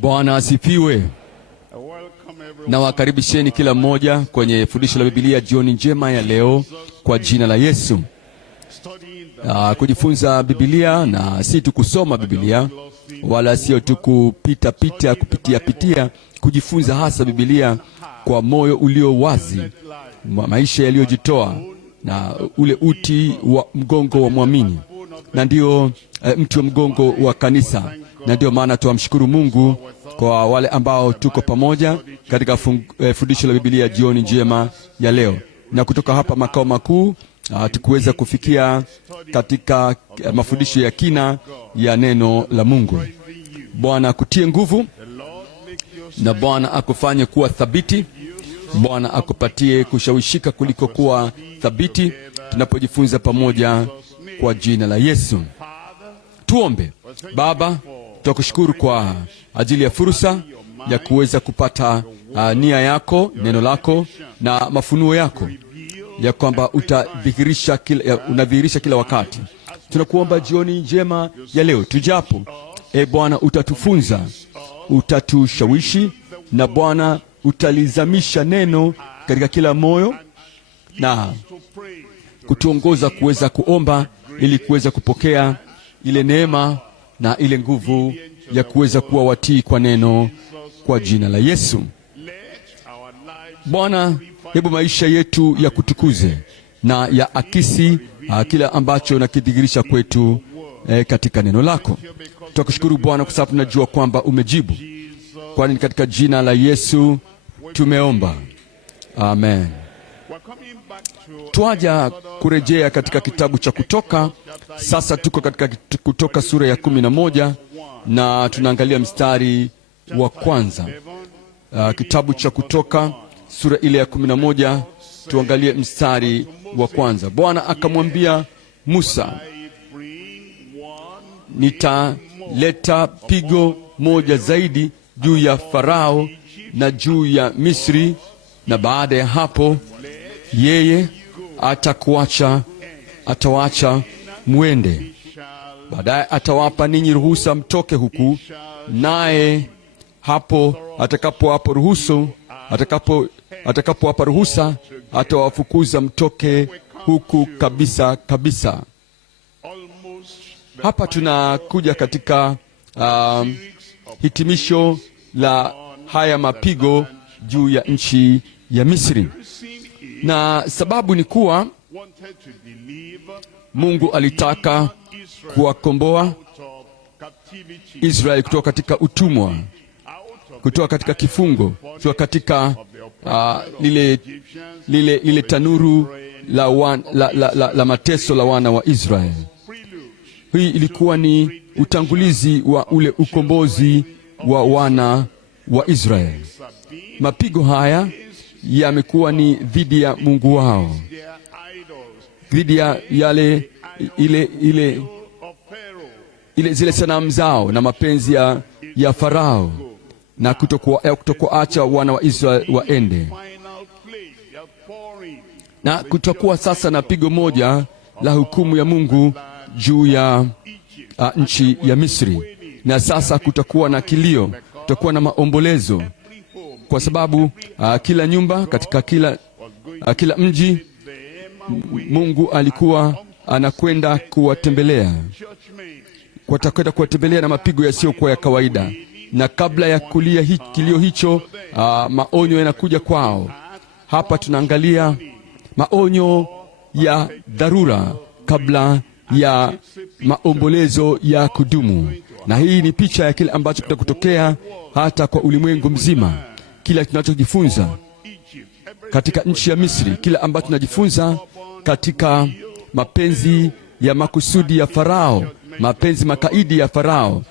Bwana asifiwe. Na wakaribisheni kila mmoja kwenye fundisho la Biblia jioni njema ya leo kwa jina la Yesu. Kujifunza Biblia, na si tu kusoma Biblia wala sio tu kupitia, kujifunza hasa Biblia kwa moyo ulio wazi, maisha yaliyojitoa na ule uti wa mgongo wa muamini, na ndio mti wa mgongo wa kanisa. Na ndio maana tuamshukuru Mungu kwa wale ambao tuko pamoja katika fundisho la Biblia jioni njema ya leo. Na kutoka hapa makao makuu tukuweza kufikia katika mafundisho ya kina ya neno la Mungu. Bwana akutie nguvu, na Bwana akufanye kuwa thabiti. Bwana akupatie kushawishika kuliko kuwa thabiti, tunapojifunza pamoja kwa jina la Yesu. Tuombe. Baba, tunakushukuru kwa ajili ya fursa ya kuweza kupata nia yako, neno lako na mafunuo yako, ya kwamba unadhihirisha kila wakati. Tunakuomba jioni njema ya leo tujapo, Bwana, utatufunza, utatushawishi, na Bwana utalizamisha neno katika kila moyo na kutuongoza kuweza kuomba ili kuweza kupokea ile neema na ile nguvu ya kuweza kuwa watii kwa neno kwa jina la Yesu. Bwana, hebu maisha yetu ya kutukuze na ya akisi kila ambacho nakidhihirisha kwetu katika neno lako. Tunakushukuru Bwana kwa sababu tunajua kwamba umejibu, kwani katika jina la Yesu tumeomba. Amen. Tuaja kurejea katika kitabu cha Kutoka. Sasa tuko katika Kutoka sura ya 11 na tunaangalia mstari wa kwanza. Kitabu cha Kutoka sura ile ya 11, tuangalie mstari wa kwanza. Bwana akamwambia Musa, nitaleta pigo moja zaidi juu ya Farao na juu ya Misri, na baada ya hapo yeye atawaacha muende. Baadaye atawapa ninyi ruhusa mtoke huku, naye hapo atakapowapa ruhusa atawafukuza mtoke huku kabisa kabisa. Hapa tunakuja katika hitimisho la haya mapigo juu ya nchi ya Misri, na sababu ni kuwa Mungu alitaka kuwakomboa Israeli kutoka katika utumwa, kutoka katika kifungo, kutoka katika lile tanuru la mateso la wana wa Israeli. Hii ilikuwa ni utangulizi wa ule ukombozi wa wana wa Israeli. Mapigo haya yamekuwa ni dhidi ya Mungu wao, dhidi ya zile sanamu zao na mapenzi ya Farao, na kutokuacha wana wa Israeli waende. Na kutakuwa sasa na pigo moja la hukumu ya Mungu juu ya nchi ya Misri. Na sasa kutakuwa na kilio, kutakuwa na maombolezo, kwa sababu kila nyumba katika kila mji Mungu alikuwa anakwenda kuwatembelea, watakwenda kuwatembelea na mapigo yasiyokuwa ya kawaida. Na kabla ya kulia kilio hicho, maonyo yanakuja kwao. Hapa tunaangalia maonyo ya dharura kabla ya maombolezo ya kudumu, na hii ni picha ya kile ambacho kitakutokea hata kwa ulimwengu mzima. Kila tunachojifunza katika nchi ya Misri, kila ambacho tunajifunza katika mapenzi ya makusudi ya Farao, mapenzi makaidi ya Farao,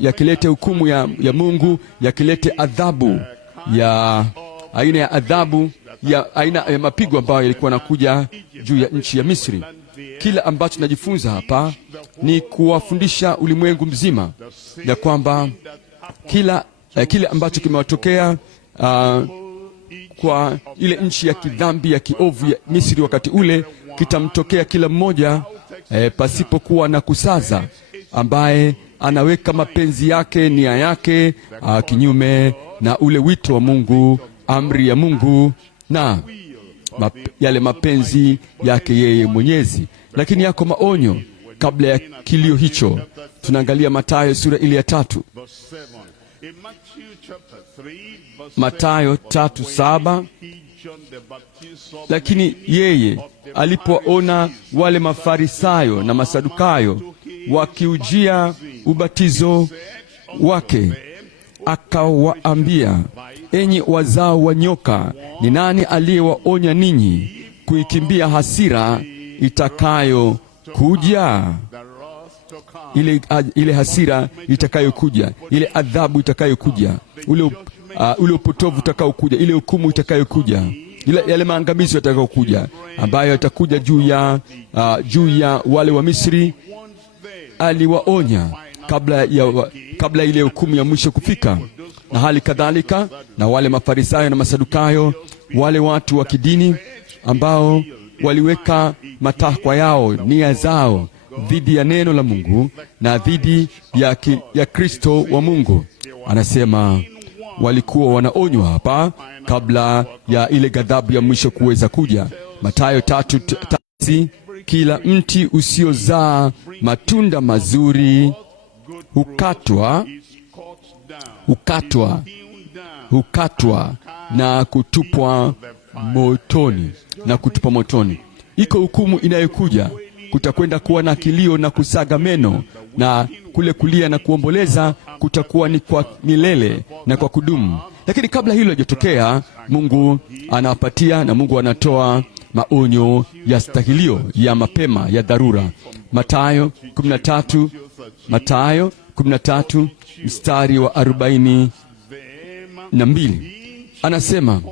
yakilete hukumu ya Mungu, yakilete adhabu ya aina ya adhabu ya aina ya mapigo ambayo yalikuwa nakuja juu ya nchi ya Misri. Kila ambacho tunajifunza hapa ni kuwafundisha ulimwengu mzima ya kwamba kile ambacho kimewatokea kwa ile nchi ya kidhambi ya kiovu ya Misri wakati ule kitamtokea kila mmoja pasipokuwa na kusaza, ambaye anaweka mapenzi yake, nia yake kinyume na ule wito wa Mungu, amri ya Mungu na yale mapenzi yake yeye Mwenyezi. Lakini yako maonyo kabla ya kilio hicho. Tunaangalia Mathayo sura ile ya 3. Mathayo 3:7. Lakini yeye alipoona wale Mafarisayo na Masadukayo wakiujia ubatizo wake, akawaambia, enyi wazao wa nyoka, ni nani aliyewaonya ninyi kuikimbia hasira itakayokuja? Ile hasira itakayokuja, ile adhabu itakayokuja, ule upotovu utakaokuja, ile hukumu itakayokuja, yale maangamizo yatakayokuja, ambayo yatakuja juu ya wale wa Misri. Aliwaonya kabla ile hukumu ya mwisho kufika. Na hali kadhalika na wale Mafarisayo na Masadukayo, wale watu wa kidini ambao waliweka matakwa yao, nia zao dhidi ya neno la Mungu na dhidi ya Kristo wa Mungu. Anasema walikuwa wanaonywa hapa kabla ya ile ghadhabu ya mwisho kuweza kuja. Mathayo 3:3, kila mti usiozaa matunda mazuri hukatwa na kutupwa motoni. Iko hukumu inayokuja. Kutakwenda kuwa na kilio na kusaga meno, na kule kulia na kuomboleza kutakuwa ni kwa milele na kwa kudumu. Lakini kabla hilo hajatokea, Mungu anawapatia na Mungu anatoa maonyo ya stahilio, ya mapema, ya dharura. Mathayo 13 mstari wa 42 anasema,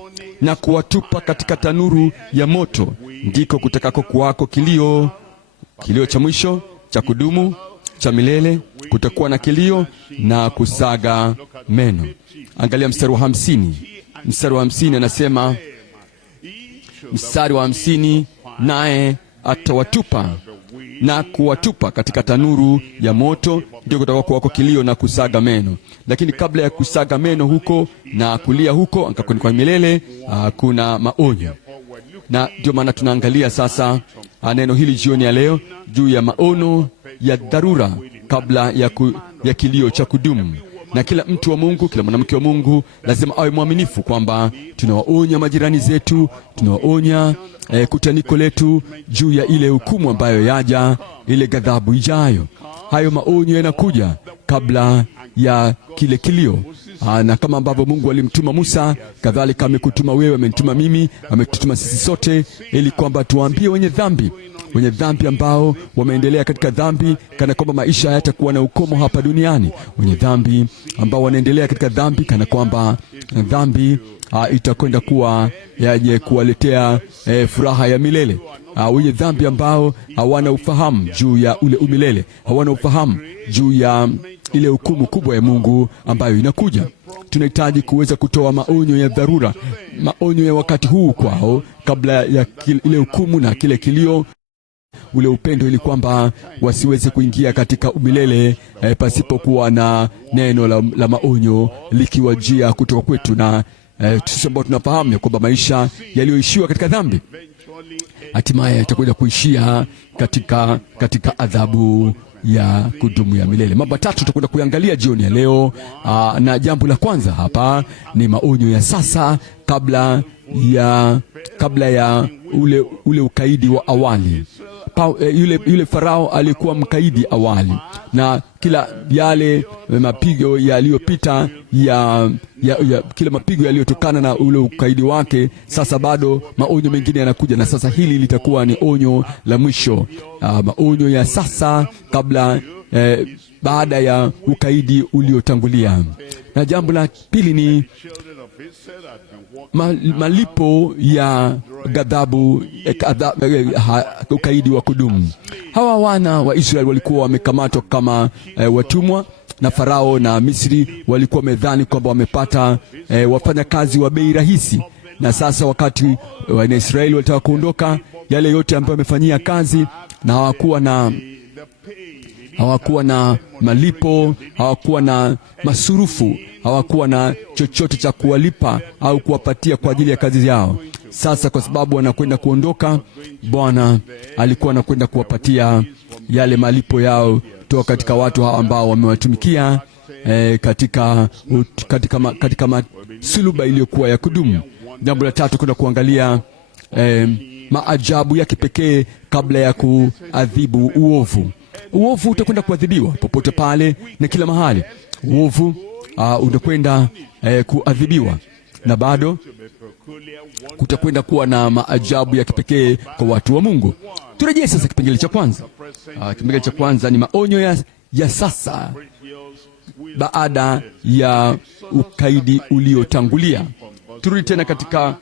na kuwatupa katika tanuru ya moto, ndiko kutakako kuwako kilio cha mwisho, cha kudumu, cha milele. Kutakuwa na kilio na kusaga meno. Angalia mstari wa 50. Mstari wa 50 anasema, mstari wa 50, naye atawatupa na kuwatupa katika tanuru ya moto, ndio kutakuwa kuwako kilio na kusaga meno. Lakini kabla ya kusaga meno huko na kulia huko kwa milele, kuna maonyo. Na ndio maana tunaangalia sasa neno hili jioni ya leo juu ya maono ya dharura kabla ya kilio cha kudumu. Na kila mtu wa Mungu, kila mwanamke wa Mungu lazima awe mwaminifu kwamba tunawaonya majirani zetu, tunawaonya kutaniko letu juu ya ile hukumu ambayo yaja, ile ghadhabu ijayo. Hayo maonyo yanakuja kabla ya kile kilio. Na kama ambavyo Mungu alimtuma Musa, kadhalika amekutuma wewe, amenituma mimi, ametutuma sisi sote, ili kwamba tuwaambie wenye dhambi ambao wameendelea katika dhambi kana kwamba maisha hayatakuwa na ukomo hapa duniani, wenye dhambi ambao wanaendelea katika dhambi kana kwamba dhambi itakwenda kuwa yaje kuwaletea furaha ya milele. Wenye dhambi ambao hawana ufahamu juu ya ule umilele, hawana ufahamu juu ya ile hukumu kubwa ya Mungu ambayo inakuja. Tunahitaji kuweza kutoa maonyo ya dharura, maonyo ya wakati huu kwao kabla ya ile hukumu na kile kilio, ule upendo, ili kwamba wasiweze kuingia katika umilele pasipokuwa na neno la maonyo likiwajia kutoka kwetu. Na sisi ambao tunafahamu ya kwamba maisha yaliyoishiwa katika dhambi hatimaye itakuja kuishia katika adhabu ya kudumu ya milele. Mambo matatu tutakwenda kuangalia jioni ya leo. Na jambo la kwanza hapa ni maonyo ya sasa kabla ya ule ukaidi wa awali. Yule Farao alikuwa mkaidi awali, na kila yale mapigo yaliyopita kila mapigo yaliyotokana na ule ukaidi wake, sasa bado maonyo mengine yanakuja, na sasa hili litakuwa ni onyo la mwisho. Maonyo ya sasa kabla baada ya ukaidi uliotangulia. Na jambo la pili ni malipo ya ghadhabu, ukaidi wa kudumu. Hawa wana wa Israeli walikuwa wamekamatwa kama watumwa na Farao na Misri. Walikuwa wamedhani kwamba wamepata wafanyakazi wa bei rahisi, na sasa wakati wana Israeli walitaka kuondoka, yale yote ambayo wamefanyia kazi na hawakuwa hawakuwa na malipo, hawakuwa na masurufu, hawakuwa na chochote cha kuwalipa au kuwapatia kwa ajili ya kazi yao. Sasa kwa sababu wanakwenda kuondoka, Bwana alikuwa anakwenda kuwapatia yale malipo yao toka katika watu hao ambao wamewatumikia katika masuluba iliyokuwa ya kudumu. Jambo la tatu, kwenda kuangalia maajabu ya kipekee kabla ya kuadhibu uovu. Uovu utakwenda kuadhibiwa popote pale na kila mahali. Uovu utakwenda kuadhibiwa, na bado kutakwenda kuwa na maajabu ya kipekee kwa watu wa Mungu. Turejee sasa kipengele cha kwanza. Kipengele cha kwanza ni maonyo ya sasa baada ya ukaidi uliotangulia. Turudi tena katika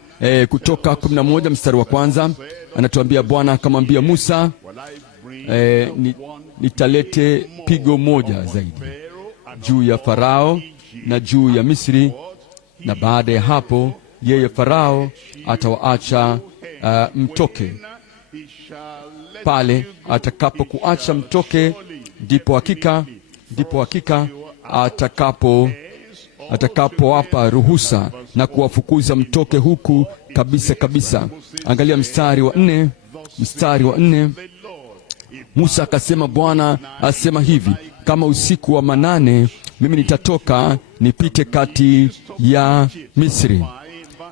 Kutoka 11 mstari wa kwanza. Anatuambia, Bwana akamwambia Musa, nitalete pigo moja zaidi juu ya Farao na juu ya Misri, na baada ya hapo yeye Farao atawaacha mtoke. Pale atakapokuacha mtoke, ndipo hakika atakapowapa ruhusa na kuwafukuza mtoke huku kabisa kabisa. Angalia mstari wa 4. Musa akasema, Bwana asema hivi, kama usiku wa manane mimi nitatoka nipite kati ya Misri.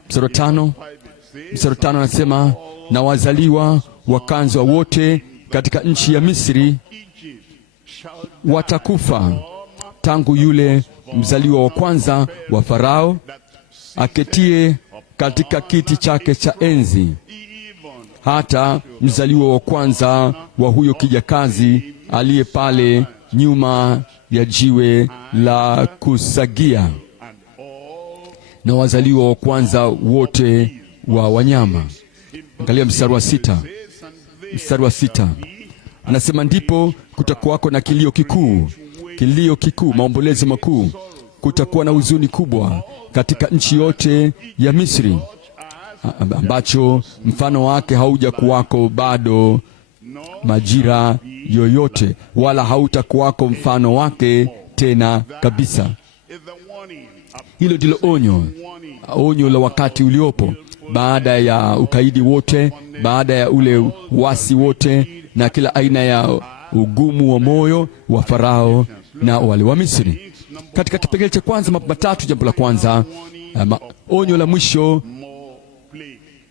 Mstari wa 5 anasema, na wazaliwa wakanzwa wote katika nchi ya Misri watakufa, tangu yule mzaliwa wa kwanza wa Farao aketie katika kiti chake cha enzi, hata mzaliwa wa kwanza wa huyo kijakazi aliye pale nyuma ya jiwe la kusagia, na wazaliwa wa kwanza wote wa wanyama. Angalia mstari wa 6. Anasema, ndipo kutakuwako na kilio kikuu, maombolezo makuu, kutakuwa na huzuni kubwa katika nchi yote ya Misri, ambacho mfano wake hauja kuwako bado majira yoyote, wala hautakuwako mfano wake tena kabisa. Hilo ndilo onyo la wakati uliopo, baada ya ukaidi wote, baada ya ule uasi wote na kila aina ya ugumu wa moyo wa Farao na wale wa Misri. Katika kipengele cha kwanza, mambo matatu. Jambo la kwanza, onyo la mwisho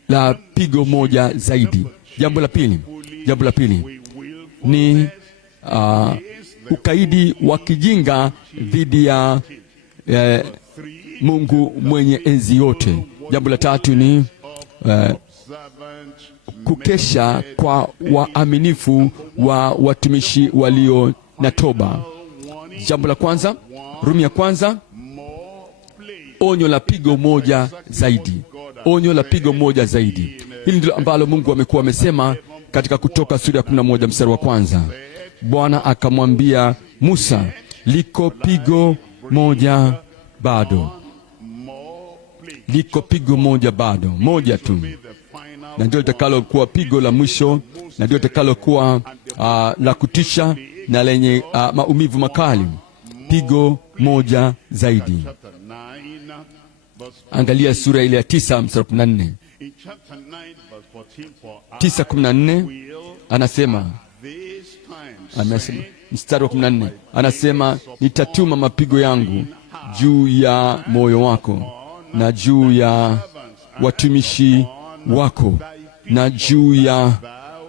la pigo moja zaidi. Jambo la pili ni ukaidi wa kijinga dhidi ya Mungu mwenye enzi yote. Jambo la tatu ni kukesha kwa waaminifu wa watumishi walio na toba. Jambo la kwanza, Rumi ya kwanza, onyo la pigo moja zaidi. Hili ndilo ambalo Mungu amekuwa amesema katika Kutoka sura ya 11 mstari wa kwanza. Bwana akamwambia Musa, liko pigo moja bado, moja tu, na ndio litakalokuwa pigo la mwisho, na ndio litakalokuwa la kutisha na lenye maumivu makali. Pigo moja zaidi. Angalia sura ile ya 9 mstari wa 14. 9:14 anasema mstari wa 14 anasema, nitatuma mapigo yangu juu ya moyo wako na juu ya watumishi wako na juu ya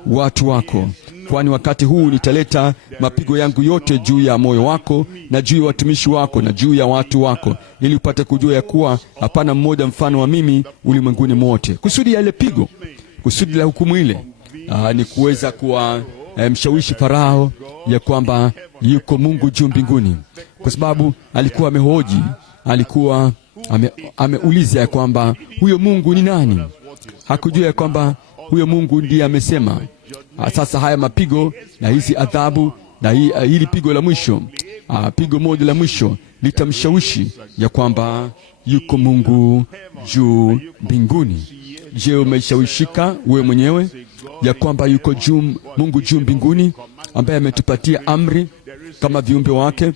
watu wako, kwani wakati huu nitaleta mapigo yangu yote juu ya moyo wako na juu ya watumishi wako na juu ya watu wako, ili upate kujua ya kuwa hapana mmoja mfano wa mimi ulimwenguni mote. Kusudi ya ile pigo, kusudi la hukumu ile ni kuweza kuwa mshawishi Farao ya kwamba yuko Mungu juu mbinguni, kwa sababu alikuwa amehoji, alikuwa ameuliza ya kwamba huyo Mungu ni nani. Hakujua ya kwamba huyo Mungu ndiye amesema sasa haya mapigo na hizi adhabu na hili pigo la mwisho, pigo moja la mwisho litamshawishi ya kwamba yuko Mungu juu mbinguni. Je, umeshawishika wewe mwenyewe ya kwamba yuko Mungu juu mbinguni, ambaye ametupatia amri kama viumbe wake.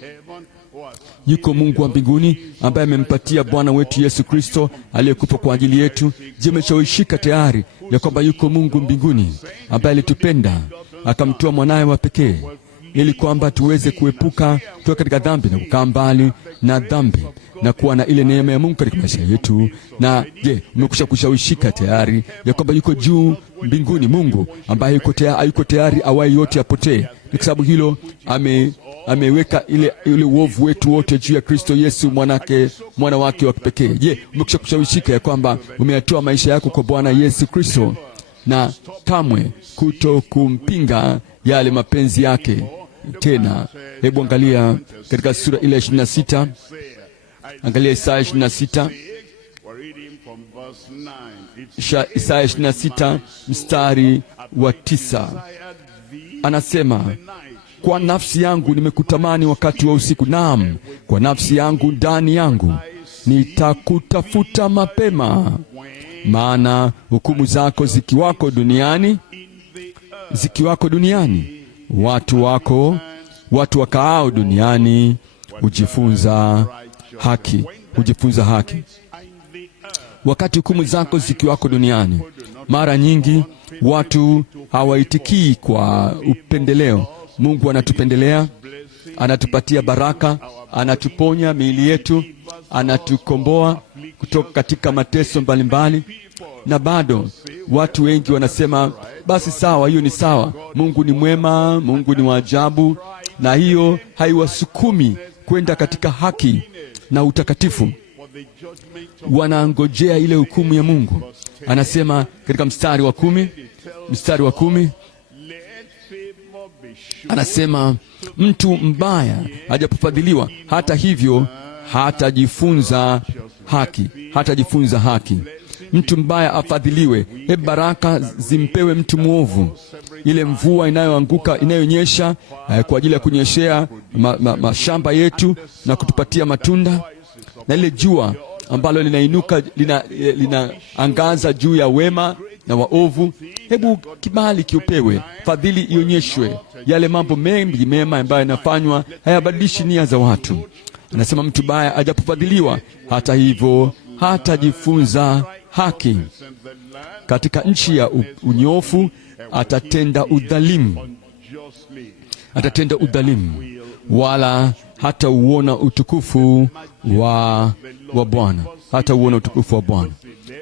Yuko Mungu wa mbinguni ambaye amempatia Bwana wetu Yesu Kristo aliyekufa kwa ajili yetu. Je, umeshawishika tayari ya kwamba yuko Mungu mbinguni ambaye alitupenda akamtoa mwanawe wa pekee ili kwamba tuweze kuepuka kutoka katika dhambi na kukaa mbali na dhambi na kuwa na ile neema ya Mungu katika maisha yetu? Na je, umekwisha kushawishika tayari ya kwamba yuko juu mbinguni Mungu ambaye hayuko tayari awai yote apotee? Ni kwa sababu hilo ameweka ile uovu wetu wote juu ya Kristo Yesu mwana wake wa kipekee. Je, umekwisha kushawishika ya kwamba umeyatoa maisha yako kwa Bwana Yesu Kristo na kamwe kuto kumpinga yale mapenzi yake tena? Hebu angalia katika sura ile 26, angalia Isaya 26, Isaya 26 mstari wa 9. Anasema, kwa nafsi yangu nimekutamani wakati wa usiku, naam, kwa nafsi yangu ndani yangu nitakutafuta mapema. Maana hukumu zako zikiwako duniani, watu wakaao duniani hujifunza haki. Wakati hukumu zako zikiwako duniani, mara nyingi watu hawaitikii kwa upendeleo. Mungu anatupendelea, anatupatia baraka, anatuponya miili yetu, anatukomboa kutoka katika mateso mbalimbali. Na bado watu wengi wanasema, basi sawa, hiyo ni sawa, Mungu ni mwema, Mungu ni wa ajabu, na hiyo haiwasukumi kwenda katika haki na utakatifu. Wanangojea ile hukumu ya Mungu. Anasema katika mstari wa 10, anasema, mtu mbaya hajapofadhiliwa, hata hivyo hatajifunza haki. Mtu mbaya afadhiliwe. Baraka zimpewe mtu mwovu. Ile mvua inayoanguka, inayonyesha kwa ajili ya kunyeshea mashamba yetu na kutupatia matunda, na ile jua ambalo linainuka linaangaza juu ya wema na waovu. Hebu kibali kiupewe, fadhili ionyeshwe. Yale mambo mengi mema ambayo yanafanywa hayabadilishi nia za watu. Anasema mtu baya ajapofadhiliwa, hata hivyo hatajifunza haki. Katika nchi ya unyofu atatenda udhalimu, wala hata uona utukufu wa Bwana.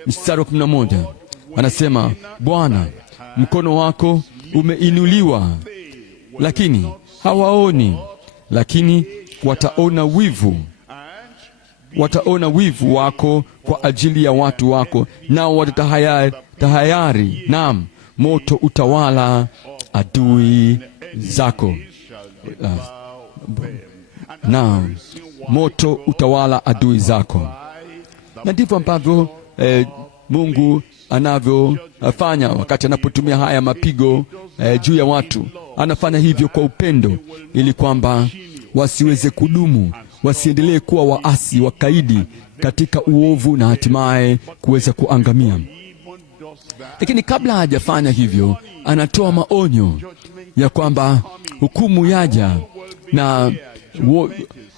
Mstari wa 11 anasema, Bwana, mkono wako umeinuliwa, lakini hawaoni, lakini wataona wivu wako kwa ajili ya watu wako, nao watatahayari. Naam, moto utawala adui zako. Naam, moto utawala adui zako. Na ndivyo ambavyo Mungu anavyofanya wakati anapotumia haya mapigo juu ya watu. Anafanya hivyo kwa upendo, ili kwamba wasiweze kudumu, wasiendelee kuwa waasi, wakaidi katika uovu na hatimaye kuweza kuangamia. Lakini kabla hajafanya hivyo, anatoa maonyo ya kwamba hukumu yaja, na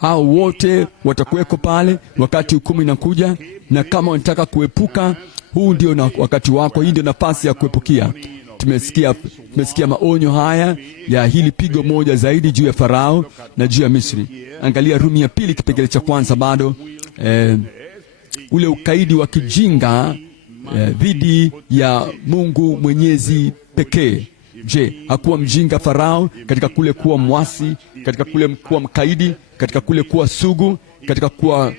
hao wote watakuweko pale wakati hukumu inakuja. Na kama unataka kuepuka, huu ndio wakati wako, hii ndio nafasi ya kuepukia. Tumesikia maonyo haya ya hili pigo moja zaidi juu ya Farao na juu ya Misri. Angalia Rumi ya 2 kipengele cha kwanza. Bado ule ukaidi wa kijinga dhidi ya Mungu Mwenyezi pekee. Je, hakuwa mjinga Farao katika kule kuwa mwasi, katika kule kuwa mkaidi, katika kule kuwa sugu, katika kuwa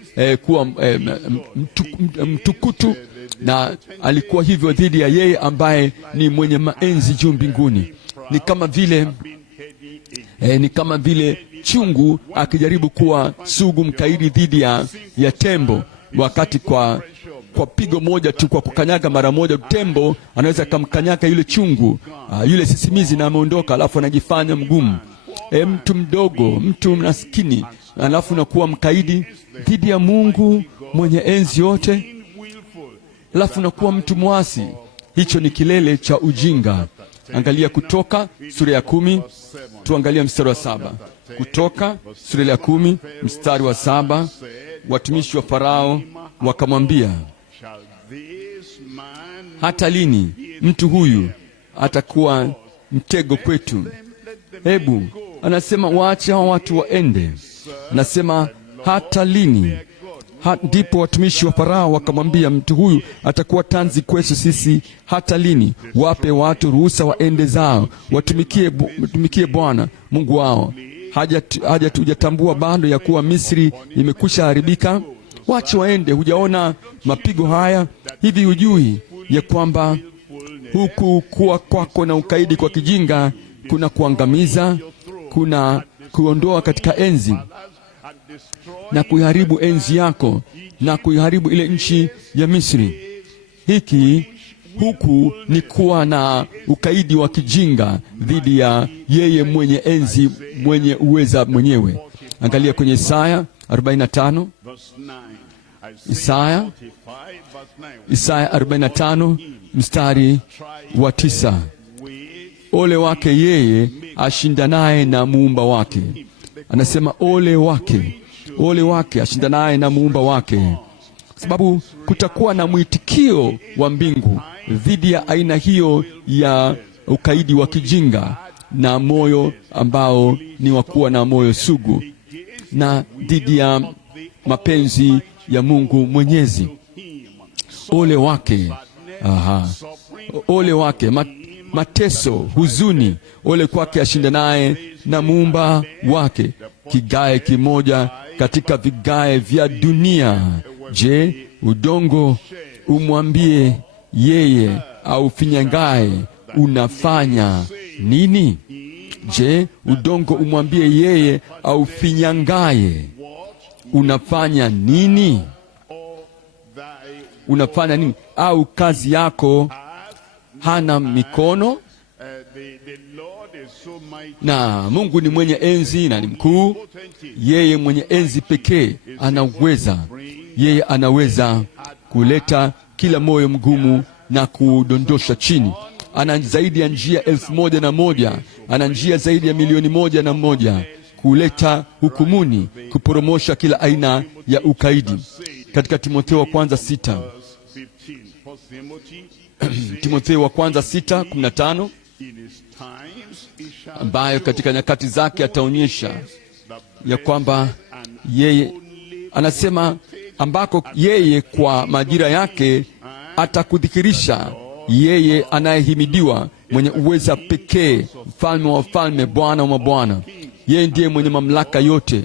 mtukutu? Na alikuwa hivyo dhidi ya yeye ambaye ni mwenye maenzi juu mbinguni. Ni kama vile chungu akijaribu kuwa sugu, mkaidi dhidi ya tembo, wakati kwa pigo moja tu, kwa kukanyaga mara moja, tembo anaweza kumkanyaga yule chungu, yule sisimizi, na ameondoka, alafu anajifanya mgumu. Mtu mdogo, mtu maskini, alafu nakuwa mkaidi dhidi ya Mungu mwenye enzi yote, alafu nakuwa mtu mwasi. Hicho ni kilele cha ujinga. Angalia Kutoka sura ya 10, Tuangalie mstari wa 7. Kutoka sura ya 10 mstari wa 7. Watumishi wa Farao wakamwambia, hata lini mtu huyu atakuwa mtego kwetu? Hebu anasema waache hao watu waende. Anasema hata lini? Ndipo watumishi wa Farao wakamwambia, mtu huyu atakuwa tanzi kwetu sisi hata lini? Wape watu ruhusa waende zao, watumikie Bwana Mungu wao. Hujatambua bado ya kuwa Misri imekwisha haribika? Wache waende. Hujaona mapigo haya? Hivi hujui ya kwamba huku kuwa kwako na ukaidi kwa kijinga kuna kuangamiza, kuna kuondoa katika enzi na kuiharibu enzi yako na kuiharibu ile nchi ya Misri. Huku ni kuwa na ukaidi wa kijinga dhidi ya yeye mwenye enzi, mwenye uweza mwenyewe. Angalia kwenye Isaya 45, Isaya 45 mstari wa 9. Ole wake yeye ashindanaye na muumba wake. Anasema ole wake ashindanaye na muumba wake, sababu kutakuwa na mwitikio wa mbingu dhidi ya aina hiyo ya ukaidi wa kijinga na moyo ambao ni wa kuwa na moyo sugu, na dhidi ya mapenzi ya Mungu Mwenyezi. Ole wake, ole wake, mateso, huzuni. Ole kwake ashindanaye na muumba wake, kigae kimoja katika vigae vya dunia. Je, udongo umwambie yeye au finyangae, unafanya nini? Je, udongo umwambie yeye au finyangae, unafanya nini? Unafanya nini? Au kazi yako hana mikono? Na Mungu ni mwenye enzi na ni mkuu. Yeye mwenye enzi pekee anaweza, yeye anaweza kuleta kila moyo mgumu na kudondosha chini. Ana zaidi ya njia 1,001, ana njia zaidi ya 1,100,000 kuleta hukumuni, kuporomosha kila aina ya ukaidi. Katika Timotheo wa kwanza 6, Timotheo wa kwanza 6:15, ambayo katika nyakati zake ataonyesha ya kwamba yeye anasema, ambako yeye kwa majira yake atakudhihirisha yeye anayehimidiwa, mwenye uweza pekee, mfalme wa wafalme, Bwana wa mabwana. Yeye ndiye mwenye mamlaka yote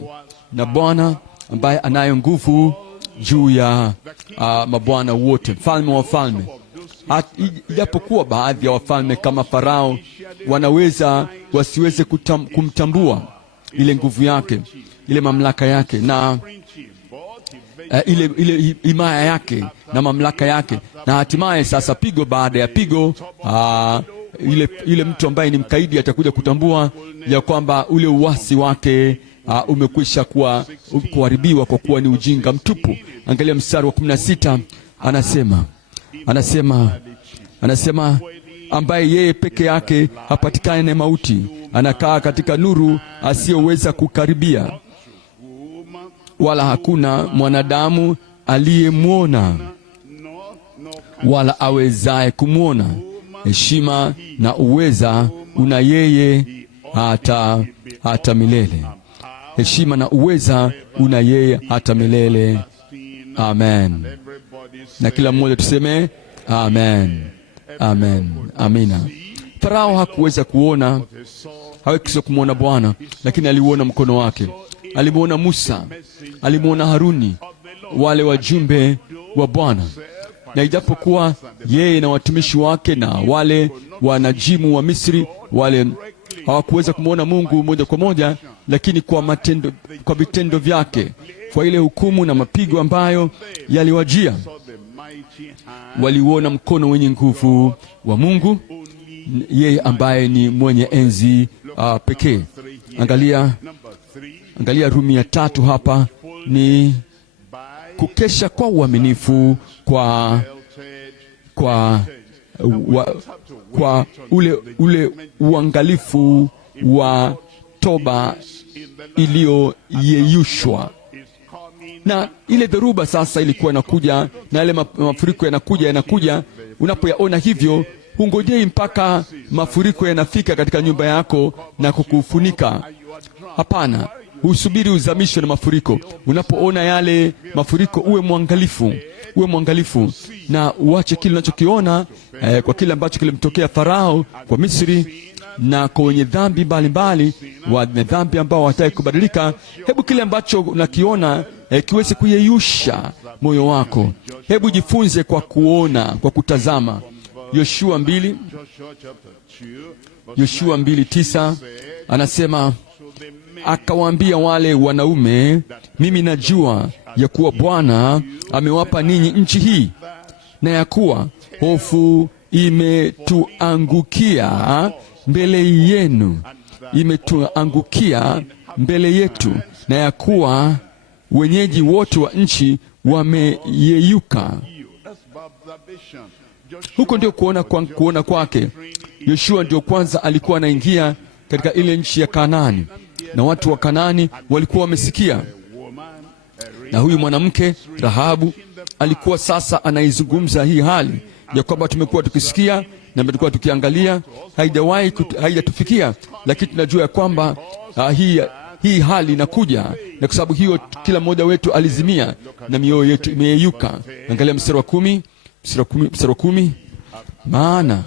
na Bwana ambaye anayo nguvu juu ya mabwana wote, mfalme wa wafalme. Ijapokuwa baadhi ya wafalme kama Farao wasiweze kumtambua ile nguvu yake, ile mamlaka yake na ile himaya yake na mamlaka yake, na hatimaye sasa pigo baada ya pigo, ile mtu ambaye ni mkaidi atakuja kutambua ya kwamba ule uasi wake umekwisha kuharibiwa kwa kuwa ni ujinga mtupu. Angalia mstari wa 16, anasema ambaye yeye peke yake hapatikane na mauti, anakaa katika nuru asiyoweza kukaribia, wala hakuna mwanadamu aliyemwona wala awezaye kumwona. Heshima na uweza una yeye hata milele. Heshima na uweza una yeye hata milele. Amen. Na kila mmoja tuseme amen. Amen. Amina. Farao hakuweza kuona, hawezi kumwona Bwana, lakini aliuona mkono wake. Alimuona Musa, alimuona Haruni, wale wajumbe wa Bwana. Na ijapokuwa yeye na watumishi wake na wale wanajimu wa Misri wale hawakuweza kumwona Mungu moja kwa moja, lakini kwa vitendo vyake, kwa ile hukumu na mapigo ambayo yaliwajia, waliuona mkono wenye nguvu wa Mungu, yeye ambaye ni mwenye enzi pekee. Angalia Rumi ya 3 hapa, ni kukesha kwa uaminifu kwa ule uangalifu wa toba iliyoyeyushwa. Na ile dhoruba sasa ilikuwa inakuja, na yale mafuriko yanakuja. Unapoyaona hivyo, hungojei mpaka mafuriko yanafika katika nyumba yako na kukufunika. Hapana, usubiri uzamishwe na mafuriko. Unapoona yale mafuriko, uwe mwangalifu na uache kile unachokiona, kwa kile ambacho kilimtokea Farao kwa Misri, na kwa wenye dhambi mbalimbali, wenye dhambi ambao hawataki kubadilika. Hebu kile ambacho unakiona kiweze kuyeyusha moyo wako. Hebu jifunze kwa kuona, kwa kutazama. Yoshua 2:9 anasema, akawaambia wale wanaume, mimi najua ya kuwa Bwana amewapa ninyi nchi hii, na ya kuwa hofu imetuangukia mbele yetu, na ya kuwa wenyeji wote wa nchi wameyeyuka. Huko ndio kuona kwake. Yoshua ndio kwanza alikuwa anaingia katika ile nchi ya Kanaani, na watu wa Kanaani walikuwa wamesikia. Na huyu mwanamke Rahabu alikuwa sasa anaizungumza hii hali ya kwamba tumekuwa tukisikia na tumekuwa tukiangalia, haijatufikia, lakini tunajua ya kwamba hii hali inakuja, na kwa sababu hiyo kila mmoja wetu alizimia na mioyo yetu imeyeyuka. Angalia mstari wa 10, maana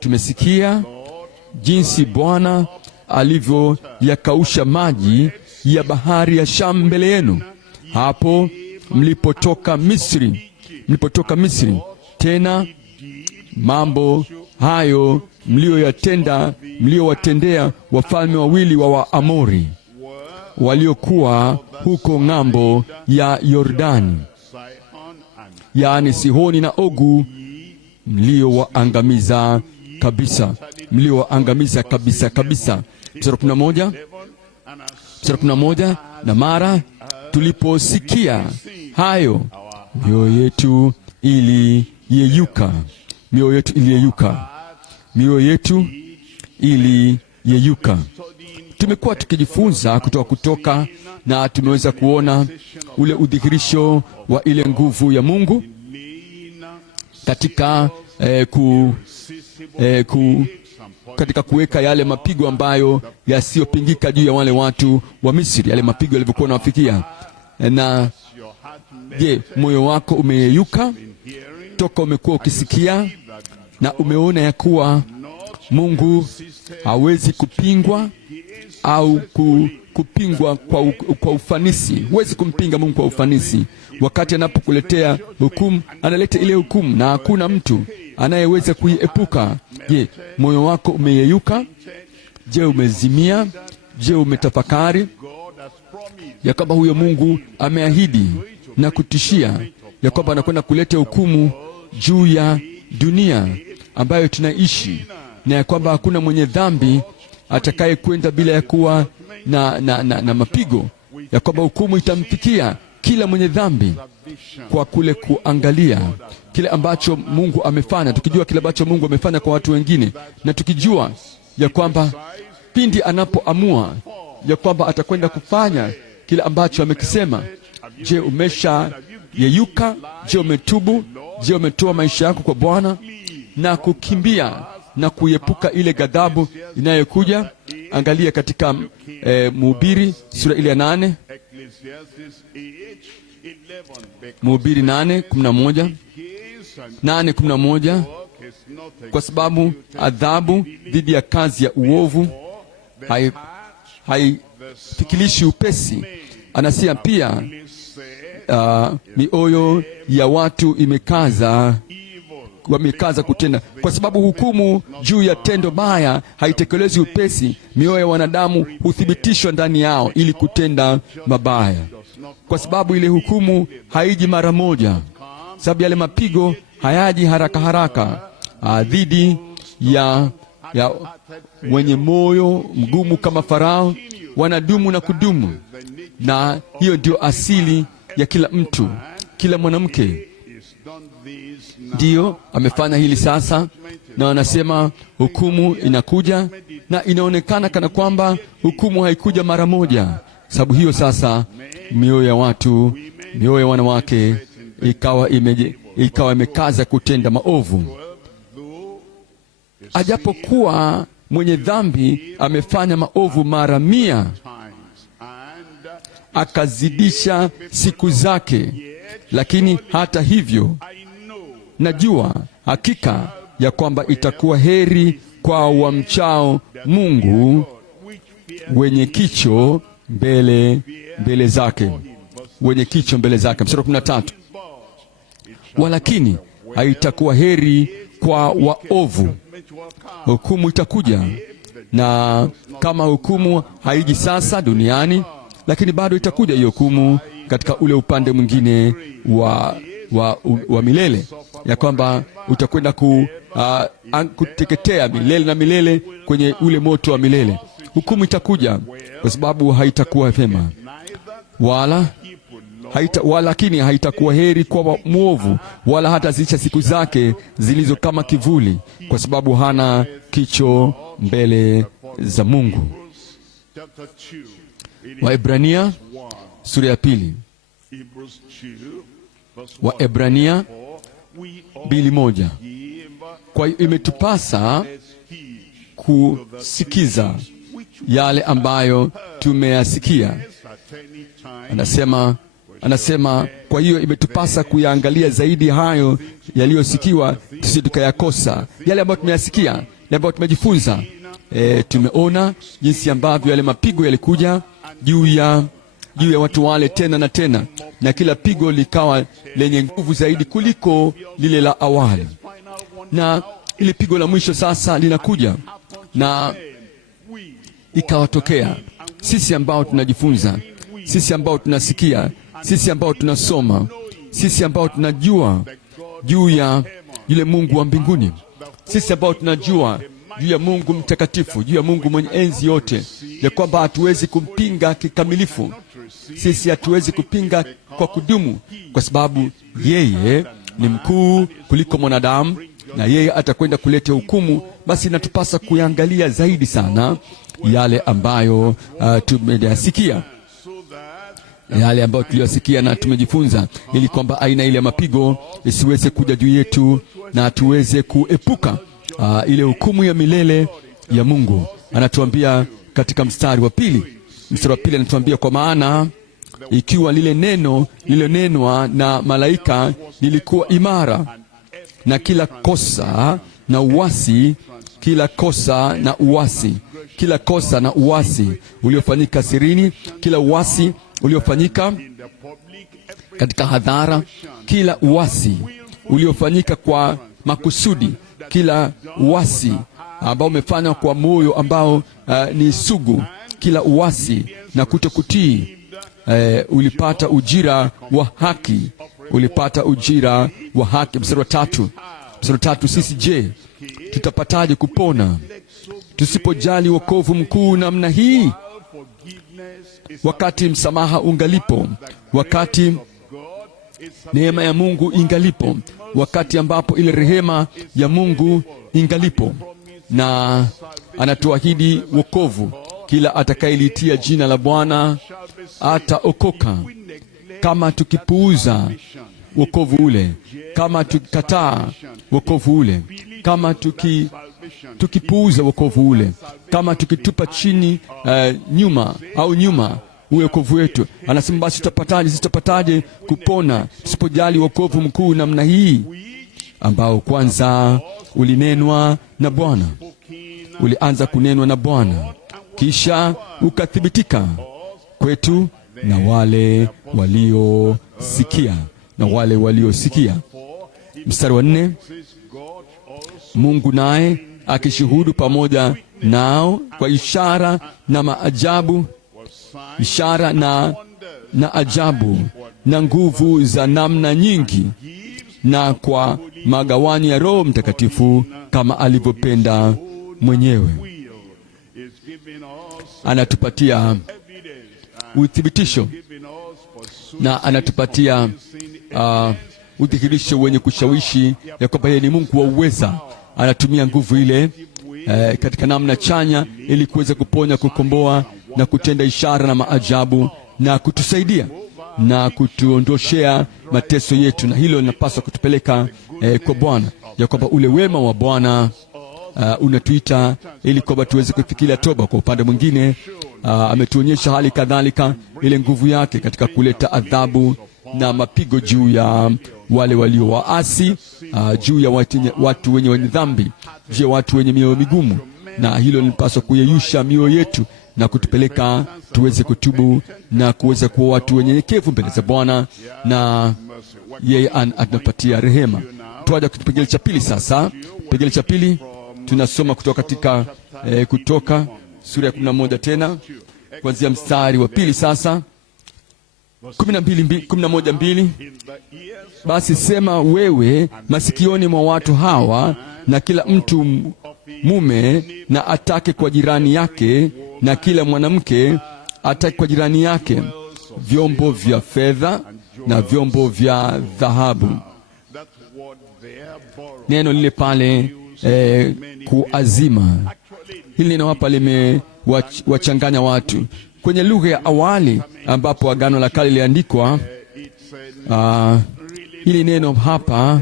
tumesikia jinsi Bwana alivyoyakausha maji ya bahari ya Shamu mbele yenu, hapo mlipotoka Misri. Tena mambo hayo mliowatendea wafalme wawili wa Waamori waliokuwa huko ng'ambo ya Yordani, yaani Sihoni na Ogu, mliowaangamiza kabisa. Mstari 11, na mara tuliposikia hayo, mioyo yetu iliyeyuka. Tumekuwa tukijifunza kutoka na tumeweza kuona ule udhihirisho wa ile nguvu ya Mungu katika katika kuweka yale mapigo ambayo yasiyopingika juu ya wale watu wa Misri, yale mapigo yalivyokuwa nawafikia. Na je, moyo wako umeyeyuka toka umekuwa ukisikia na umeona ya kuwa Mungu hawezi kupingwa au kupingwa kwa ufanisi? Huwezi kumpinga Mungu kwa ufanisi. Wakati anapokuletea hukumu, analeta ile hukumu na hakuna mtu anayeweza kuiepuka. Je, moyo wako umeyeyuka? Je, umezimia? Je, umetafakari ya kwamba huyo Mungu ameahidi na kutishia ya kwamba anakwenda kuleta hukumu juu ya dunia ambayo tunaishi, na ya kwamba hakuna mwenye dhambi atakaye kwenda bila ya kuwa na mapigo, ya kwamba hukumu itamfikia kila mwenye dhambi kwa kule kuangalia kile ambacho Mungu amefanya, tukijua kile ambacho Mungu amefanya kwa watu wengine, na tukijua ya kwamba pindi anapoamua ya kwamba atakwenda kufanya kile ambacho amekisema. Je, umesha yeyuka? Je, umetubu? Je, umetoa maisha yako kwa Bwana na kukimbia na kuepuka ile ghadhabu inayokuja? Angalia katika Mhubiri sura ile ya 8, Mhubiri 8:11, kwa sababu adhabu dhidi ya kazi ya uovu haifikilishi upesi. Anasema pia mioyo ya watu wamekaza kutenda, kwa sababu hukumu juu ya tendo baya haitekelezwi upesi. Mioyo ya wanadamu huthibitishwa ndani yao ili kutenda mabaya, kwa sababu ile hukumu haiji mara moja, sababu yale mapigo hayaji haraka dhidi ya wenye moyo mgumu kama Farao. Wanadumu na kudumu, na hiyo ndio asili ya kila mtu, kila mwanamke. Ndiyo amefanya hili sasa, na wanasema hukumu inakuja, na inaonekana kana kwamba hukumu haikuja mara moja. Sababu hiyo sasa mioyo ya watu, mioyo ya wanawake ikawa imekaza kutenda maovu, ajapokuwa mwenye dhambi amefanya maovu mara 100, akazidisha siku zake. Lakini hata hivyo, najua hakika ya kwamba itakuwa heri kwa wamchao Mungu, wenye kicho mbele zake, wenye kicho mbele zake. Mstari wa 13, walakini haitakuwa heri kwa waovu. Hukumu itakuja, na kama hukumu haiji sasa duniani, lakini bado itakuja hiyo hukumu katika ule upande mwingine wa milele, ya kwamba utakwenda kuteketea milele na milele kwenye ule moto wa milele. Hukumu itakuja, kwa sababu haitakuwa vyema lakini haitakuwa heri kwa mwovu, wala hata zicha siku zake zilizo kama kivuli, kwa sababu hana kicho mbele za Mungu. Waebrania sura ya 2. Waebrania 2:1. Kwa hiyo imetupasa kusikiza yale ambayo tumeyasikia. Anasema kwa hiyo imetupasa kuyaangalia zaidi hayo yaliyosikiwa, tusije tukayakosa. Yale ambayo tumeyasikia, yale ambayo tumejifunza, tumeona jinsi ambavyo yale mapigo yalikuja juu ya watu wale tena na tena, na kila pigo likawa lenye nguvu zaidi kuliko lile la awali, na ile pigo la mwisho sasa linakuja, na ikawatokea sisi ambao tunajifunza, sisi ambao tunasikia, sisi ambao tunasoma, sisi ambao tunajua juu ya yule Mungu wa mbinguni, sisi ambao tunajua juu ya Mungu mtakatifu, juu ya Mungu mwenye enzi yote, ya kwamba hatuwezi kumpinga kikamilifu. Sisi hatuwezi kupinga kwa kudumu, kwa sababu yeye ni mkuu kuliko mwanadamu, na yeye atakwenda kuleta hukumu. Basi inatupasa kuangalia zaidi sana yale ambayo tumeyasikia, yale ambayo tuliyosikia na tumejifunza, ili kwamba aina ile ya mapigo isiweze kuja juu yetu na tuweze kuepuka ile hukumu ya milele ya Mungu. Anatuambia katika mstari wa pili anatuambia, kwa maana ikiwa lile neno lililonenwa na malaika lilikuwa imara, na kila kosa na uasi uliofanyika sirini, kila uasi uliofanyika katika hadhara, kila uasi uliofanyika kwa makusudi, kila uasi ambao umefanywa kwa moyo ambao ni sugu, kila uasi na kutokutii, ulipata ujira wa haki, ulipata ujira wa haki. Mstari wa 3, sisi je, tutapataje kupona tusipojali wokovu mkuu namna hii? Wakati msamaha ungalipo, wakati neema ya Mungu ingalipo, wakati ambapo ile rehema ya Mungu ingalipo, na anatuahidi wokovu. Kila atakayelitia jina la Bwana ataokoka. Kama tukipuuza wokovu ule, kama tukikataa wokovu ule, kama tukipuuza wokovu ule, kama tukitupa chini nyuma wokovu wetu, anasema basi tutapataje kupona tusipojali wokovu mkuu namna hii, ambao kwanza ulinenwa na Bwana, ulianza kunenwa na Bwana, kisha ukathibitika kwetu na wale waliosikia. Mstari wa 4, Mungu naye akishuhudu pamoja nao kwa ishara na maajabu, ishara na ajabu na nguvu za namna nyingi, na kwa magawanyo ya Roho Mtakatifu kama alivyopenda mwenyewe. Anatupatia uthibitisho na anatupatia udhihirisho wenye kushawishi ya kwamba yeye ni Mungu wa uweza, anatumia nguvu ile katika namna chanya ili kuweza kuponya, kukomboa na kutenda ishara na maajabu na kutusaidia na kutuondoshea mateso yetu, na hilo linapaswa kutupeleka kwa Bwana, ya kwamba ule wema wa Bwana unatuita ili kwamba tuweze kufikiria toba. Kwa upande mwingine ametuonyesha hali kadhalika ile nguvu yake katika kuleta adhabu na mapigo juu ya wale walio waasi, juu ya watu wenye dhambi, juu ya watu wenye mioyo migumu, na hilo linapaswa kuyeyusha mioyo yetu na kutupeleka tuweze kutubu na kuweza kuwa watu wenyenyekevu mbele za Bwana, na yeye anatupatia rehema. Tuaja kipengele cha pili sasa. Kipengele cha pili tunasoma kutoka katika Kutoka sura ya 11 tena kuanzia mstari wa pili sasa. 11:2. Basi sema wewe masikioni mwa watu hawa, na kila mtu mume na atake kwa jirani yake, na kila mwanamke atake kwa jirani yake vyombo vya fedha na vyombo vya dhahabu. Neno lile pale kuazima, hili neno hapa limewachanganya watu. Kwenye lugha ya awali ambapo Agano la Kale liliandikwa, hili neno hapa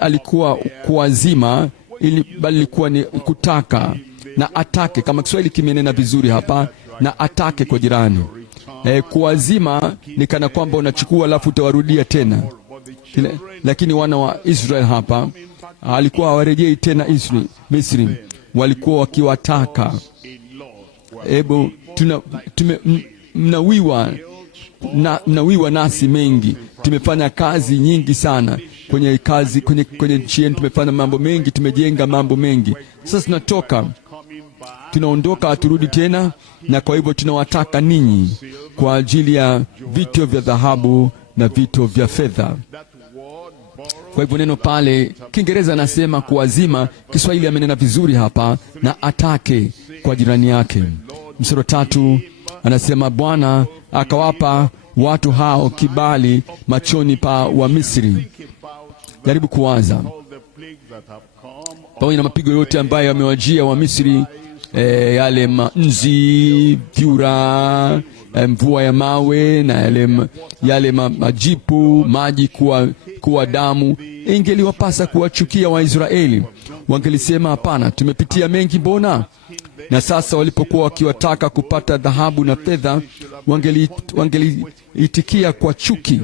alikuwa kuazima, bali ilikuwa ni kutaka na atake, kama Kiswahili kimenena vizuri hapa, na atake kwa jirani. Kuazima ni kana kwamba unachukua alafu utawarudia tena, lakini wana wa Israeli hapa alikuwa hawarejei tena Misri, walikuwa wakiwataka. Mnawiwa nasi mengi, tumefanya kazi nyingi sana kwenye nchi yenu, tumefanya mambo mengi, tumejenga mambo mengi. Sasa tunaondoka, haturudi tena, na kwa hivyo tunawataka ninyi kwa ajili ya vito vya dhahabu na vito vya fedha. Kwa hivyo neno pale Kiingereza anasema kuazima, Kiswahili amenena vizuri hapa, na atake kwa jirani yake. Mstari wa 3 anasema Bwana akawapa watu hao kibali machoni pa Wamisri. Jaribu kuwaza, pamoja na mapigo yote ambayo yamewajia Wamisri, yale manzi, vyura, mvua ya mawe na yale majipu, maji kuwa damu, ingeliwapasa kuwachukia Waisraeli. Wangelisema hapana, tumepitia mengi mbona? Na sasa walipokuwa wakiwataka kupata dhahabu na fedha, wangeliitikia kwa chuki,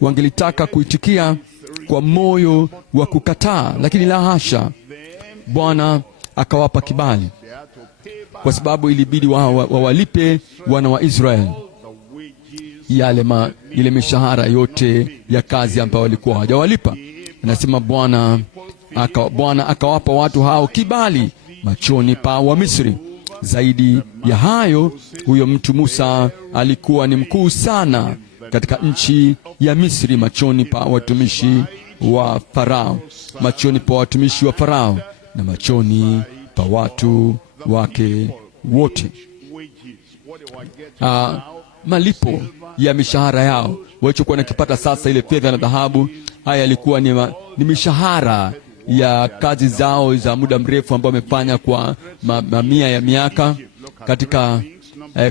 wangelitaka kuitikia kwa moyo wa kukataa, lakini la hasha. Bwana akawapa kibali, kwa sababu ilibidi wawalipe wana wa Israeli ile mishahara yote ya kazi ambayo walikuwa hawajawalipa. Anasema Bwana akawapa watu hao kibali machoni pa Wamisri. Zaidi ya hayo, huyo mtu Musa alikuwa ni mkuu sana katika nchi ya Misri, machoni pa watumishi wa Farao, machoni pa watumishi wa Farao na machoni pa watu wake wote. Malipo ya mishahara yao walichokuwa nakipata sasa, ile fedha na dhahabu, haya yalikuwa ni mishahara ya kazi zao za muda mrefu ambao wamefanya kwa mamia ya miaka katika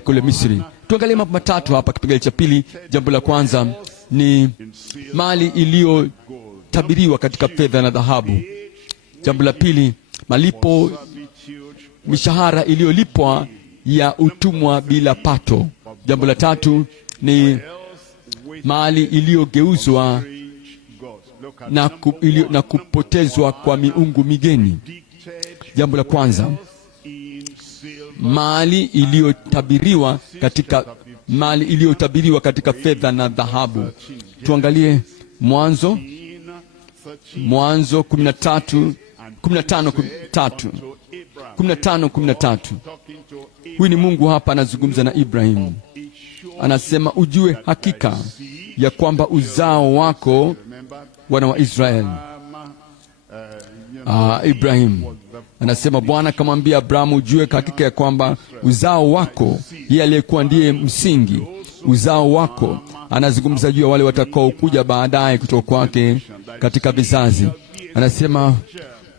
kule Misri. Tuangalie mambo matatu hapa kipengele cha pili. Jambo la kwanza ni mali iliyotabiriwa katika fedha na dhahabu. Jambo la pili, malipo, mishahara iliyolipwa ya utumwa bila pato. Jambo la tatu ni mali iliyogeuzwa na kupotezwa kwa miungu migeni. Jambo la kwanza, mali iliyotabiriwa katika fedha na dhahabu. Tuangalie Mwanzo 15:13. Huyu ni Mungu hapa anazungumza na Ibrahimu, anasema ujue hakika ya kwamba uzao wako, wana wa Israeli. Ibrahimu anasema Bwana akamwambia Abrahamu, ujue hakika ya kwamba uzao wako, yeye aliyekuwa ndiye msingi, uzao wako. Anazungumza juu ya wale watakao kuja baadaye kutoka kwake katika vizazi. Anasema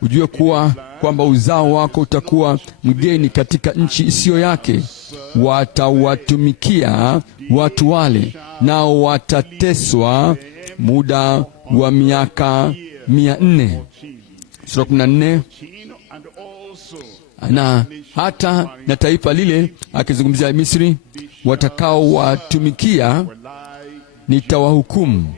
ujue kwamba uzao wako utakuwa mgeni katika nchi isiyo yake. Watawatumikia watu wale, nao watateswa muda wa miaka 400. Sura 14. Na hata na taifa lile, akizungumzia Misri, watakao watumikia nitawahukumu.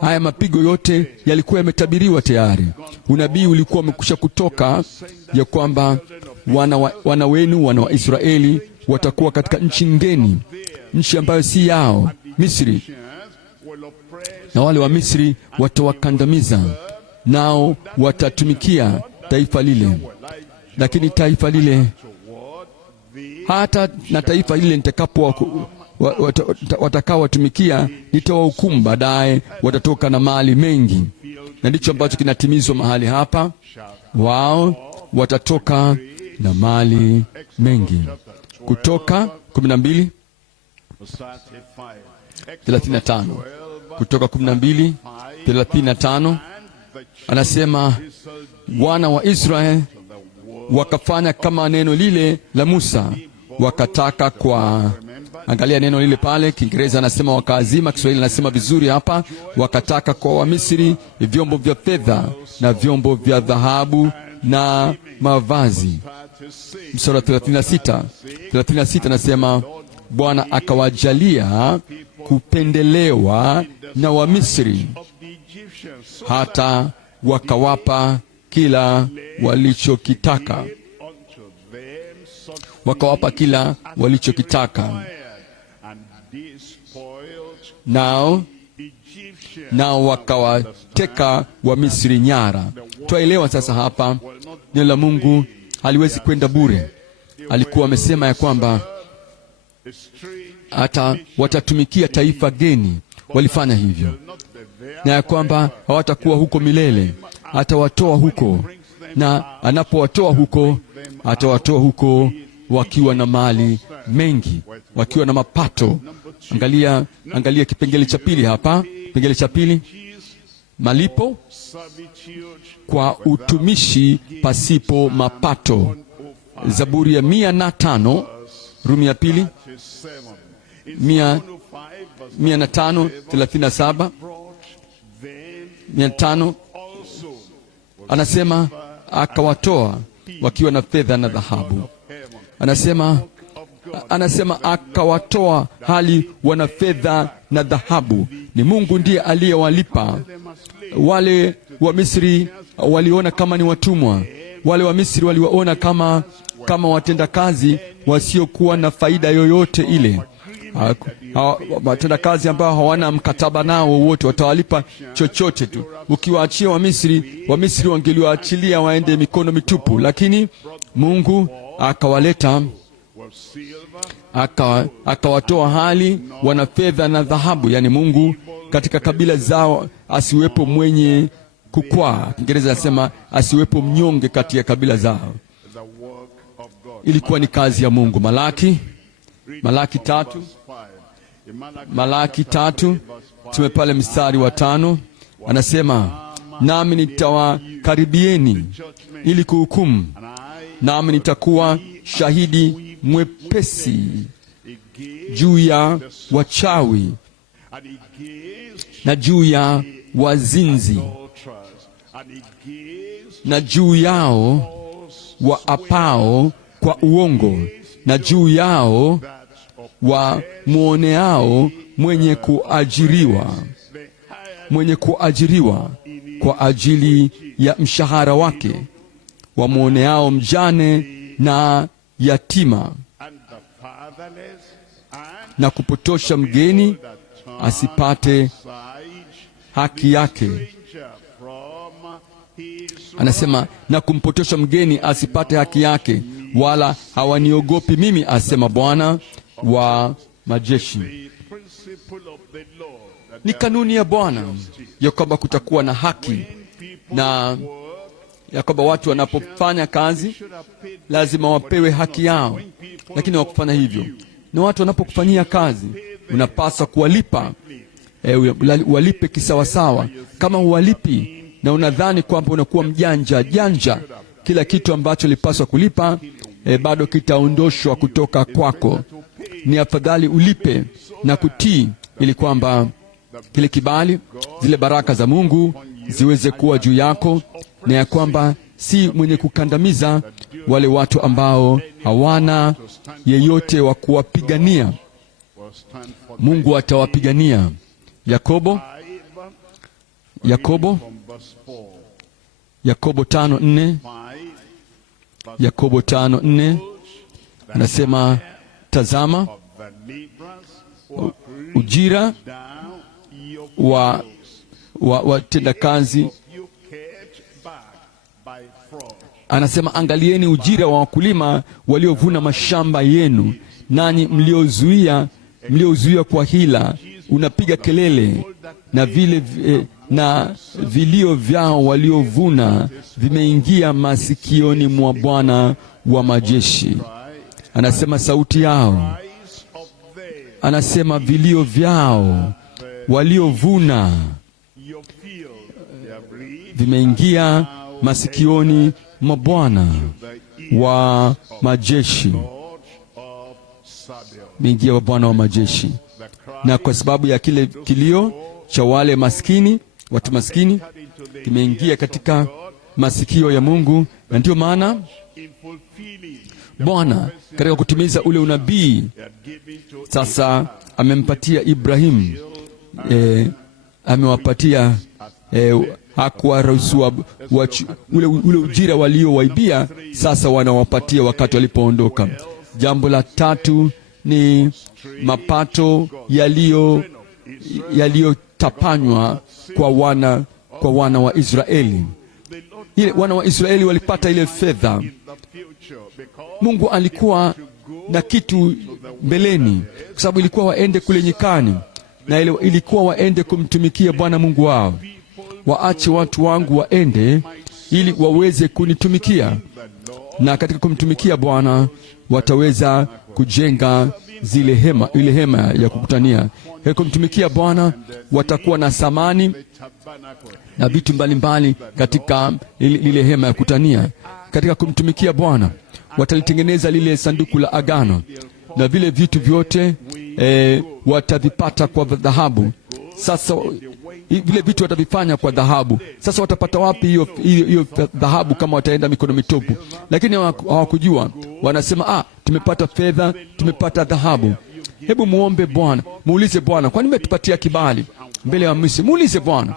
Haya mapigo yote yalikuwa yametabiriwa tayari. Unabii ulikuwa umekwisha kutoka ya kwamba wana wenu, wana wa Israeli, watakuwa katika nchi ngeni, nchi ambayo si yao, Misri, na wale wa Misri watawakandamiza, nao watatumikia taifa lile. Lakini taifa lile, hata na taifa lile nitakapo watakao watumikia nitawahukumu, baadaye watatoka na mali mengi. Na ndicho ambacho kinatimizwa mahali hapa, wao watatoka na mali mengi. Kutoka 12:35. Kutoka 12:35 anasema, wana wa Israeli wakafanya kama neno lile la Musa, wakataka kwa, angalia neno lile pale, Kiingereza anasema wakaazima, Kiswahili anasema vizuri hapa, wakataka kwa Wamisri vyombo vya fedha na vyombo vya dhahabu na mavazi. Mstari wa 36 anasema, Bwana akawajalia kupendelewa na Wamisri, hata wakawapa kila walichokitaka. Wakawapa kila walichokitaka. Nao wakawateka Wamisri nyara. Twaelewa sasa hapa neno la Mungu haliwezi kwenda bure. Alikuwa amesema ya kwamba hata watatumikia taifa geni. Walifanya hivyo, na ya kwamba hawatakuwa huko milele. Atawatoa huko, na anapowatoa huko, atawatoa huko wakiwa na mali mengi, wakiwa na mapato. Angalia kipengele cha pili hapa. Kipengele cha pili, malipo kwa utumishi pasipo mapato. Zaburi ya 105, Rumi ya pili 105:37. 105 anasema akawatoa wakiwa na fedha na dhahabu. Anasema akawatoa hali wana fedha na dhahabu. Ni Mungu ndiye aliyewalipa. Wale wa Misri waliona kama ni watumwa. Wale wa Misri waliwaona kama watendakazi wasiokuwa na faida yoyote ile, watendakazi ambao hawana mkataba nao wowote, watawalipa chochote tu. Ukiwaachia Wamisri wangeliwaachilia waende mikono mitupu, lakini Mungu akawaleta, akawatoa hali wana fedha na dhahabu. Yani Mungu katika kabila zao asiwepo mwenye kukwaa. Kiingereza nasema asiwepo mnyonge kati ya kabila zao. Ilikuwa ni kazi ya Mungu. Malaki 3 tume pale mstari wa 5 anasema, nami nitawakaribieni ili kuhukumu, nami nitakuwa shahidi mwepesi juu ya wachawi na juu ya wazinzi na juu yao waapao kwa uongo na juu yao wamwoneao mwenye kuajiriwa kwa ajili ya mshahara wake, wamwoneao mjane na yatima, na kupotosha mgeni asipate haki yake. Anasema na kumpotosha mgeni asipate haki yake, wala hawaniogopi mimi, asema Bwana wa majeshi. Ni kanuni ya Bwana ya kwamba kutakuwa na haki, na ya kwamba watu wanapofanya kazi lazima wapewe haki yao, lakini wakufanya hivyo. Na watu wanapokufanyia kazi unapaswa kuwalipa, walipe kisawasawa. Kama huwalipi, na unadhani kwamba unakuwa mjanja janja, kila kitu ambacho ulipaswa kulipa bado kitaondoshwa kutoka kwako. Ni afadhali ulipe na kutii, ili kwamba kile kibali, zile baraka za Mungu ziweze kuwa juu yako, na ya kwamba si mwenye kukandamiza wale watu ambao hawana yeyote wa kuwapigania. Mungu atawapigania. Yakobo 5:4, Yakobo 5:4 anasema, tazama, ujira wa watendakazi, anasema, angalieni ujira wa wakulima waliovuna mashamba yenu, nanyi mliozuia kwa hila. Unapiga kelele na vilio vyao waliovuna vimeingia masikioni mwa Bwana wa majeshi. Anasema sauti yao, anasema vilio vyao waliovuna vimeingia masikioni mwa Bwana wa majeshi, vimeingia wa Bwana wa majeshi. Na kwa sababu ya kile kilio cha wale maskini, watu maskini, kimeingia katika masikio ya Mungu. Na ndio maana Bwana katika kutimiza ule unabii sasa amempatia Ibrahimu, amewapatia hakuwaruhusu ule ujira waliowaibia, sasa wanawapatia wakati walipoondoka. Jambo la tatu ni mapato yaliyotapanywa kwa wana wa Israeli. Wana wa Israeli walipata ile fedha. Mungu alikuwa na kitu mbeleni, kwa sababu ilikuwa waende kule nyikani, na ilikuwa waende kumtumikia Bwana Mungu wao. Waache watu wangu waende ili waweze kunitumikia, na katika kumtumikia Bwana wataweza kujenga ile hema ya kukutania. Katika kumtumikia Bwana watakuwa na samani na vitu mbalimbali katika lile hema ya kukutania. Katika kumtumikia Bwana watalitengeneza lile sanduku la agano, na vile vitu vyote watavipata kwa dhahabu. Sasa vile vitu watavifanya kwa dhahabu. Sasa watapata wapi hiyo dhahabu kama wataenda mikono mitupu? Lakini hawakujua. Wanasema, tumepata fedha, tumepata dhahabu. Hebu muombe Bwana, muulize Bwana, kwa nini umetupatia kibali mbele ya Misri? Muulize Bwana,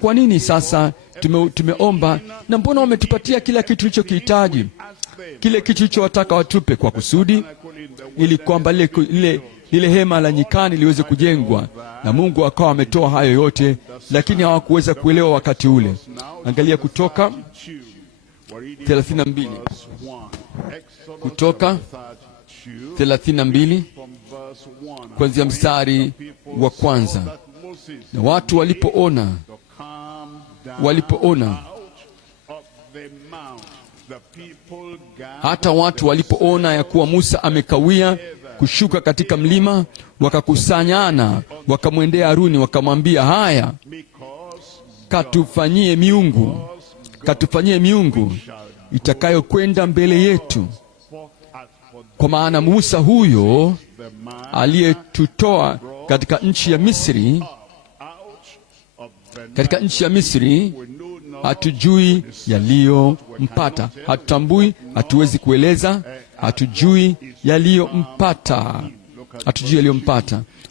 kwa nini sasa tumeomba na mbona wametupatia kila kitu tulichokihitaji, kile kitu tulichowataka watupe, kwa kusudi ili kwamba lile hema la nyikani liweze kujengwa. Na Mungu akawa ametoa hayo yote, lakini hawakuweza kuelewa wakati ule. Angalia Kutoka 32, Kutoka 32 kuanzia mstari wa kwanza. Na watu walipoona hata watu walipoona ya kuwa Musa amekawia kushuka katika mlima, wakakusanyana wakamwendea Haruni wakamwambia, haya, katufanyie miungu itakayokwenda mbele yetu, kwa maana Musa huyo aliyetutoa katika nchi ya Misri, hatujui yaliyompata. Hatutambui, hatuwezi kueleza, hatujui yaliyompata.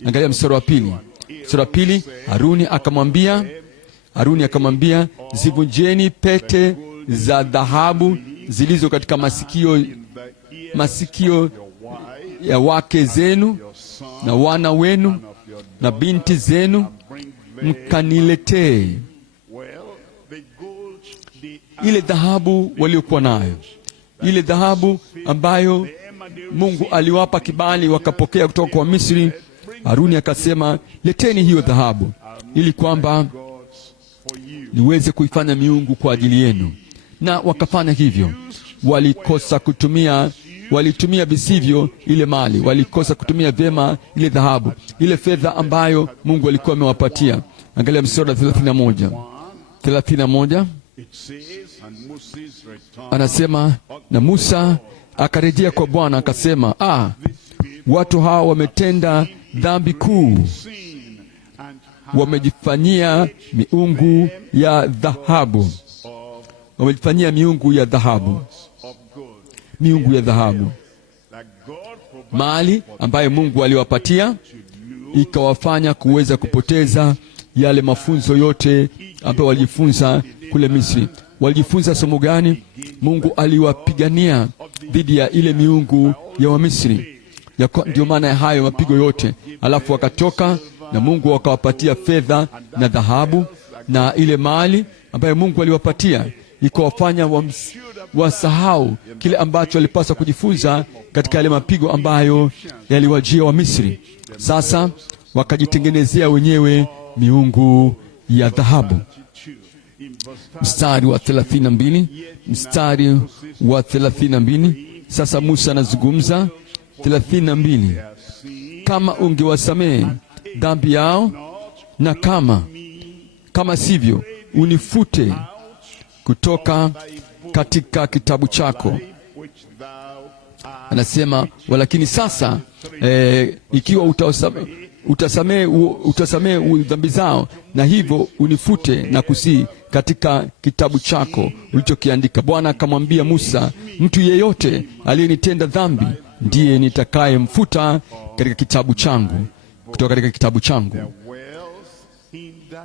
Angalia mstari wa pili. Haruni akamwambia, zivunjeni pete za dhahabu zilizo katika masikio ya wake zenu na wana wenu na binti zenu, mkaniletee. Ile dhahabu waliokuwa nayo, ile dhahabu ambayo Mungu aliwapa kibali wakapokea kutoka kwa Misri. Haruni akasema, leteni hiyo dhahabu ili kwamba niweze kuifanya miungu kwa ajili yenu. Na wakafanya hivyo. Walitumia visivyo ile mali, walikosa kutumia vyema ile dhahabu, ile fedha ambayo Mungu alikuwa amewapatia. Angalia mstari wa 31. 31 anasema, na Musa akarejea kwa Bwana akasema, watu hawa wametenda dhambi kuu, wamejifanyia miungu ya dhahabu, wamejifanyia miungu ya dhahabu, miungu ya dhahabu. Mali ambayo Mungu aliwapatia ikawafanya kuweza kupoteza yale mafunzo yote ambayo walijifunza kule Misri. Walijifunza somo gani? Mungu aliwapigania dhidi ya ile miungu ya Wamisri. Ndio maana ya hayo mapigo yote. Alafu wakatoka na Mungu akawapatia fedha na dhahabu na ile mali ambayo Mungu aliwapatia, ikawafanya wasahau kile ambacho walipaswa kujifunza katika yale mapigo ambayo yaliwajia wa Misri. Sasa wakajitengenezea wenyewe miungu ya dhahabu. Mstari wa 32, mstari wa 32. Sasa Musa anazungumza 32, kama ungewasamehe dhambi yao, na kama sivyo unifute kutoka katika kitabu chako. Anasema walakini sasa ikiwa utasamehe dhambi zao, na hivyo unifute na kusii katika kitabu chako ulichokiandika. Bwana akamwambia Musa, mtu yeyote aliyenitenda dhambi ndiye nitakayemfuta katika kitabu changu, kutoka katika kitabu changu.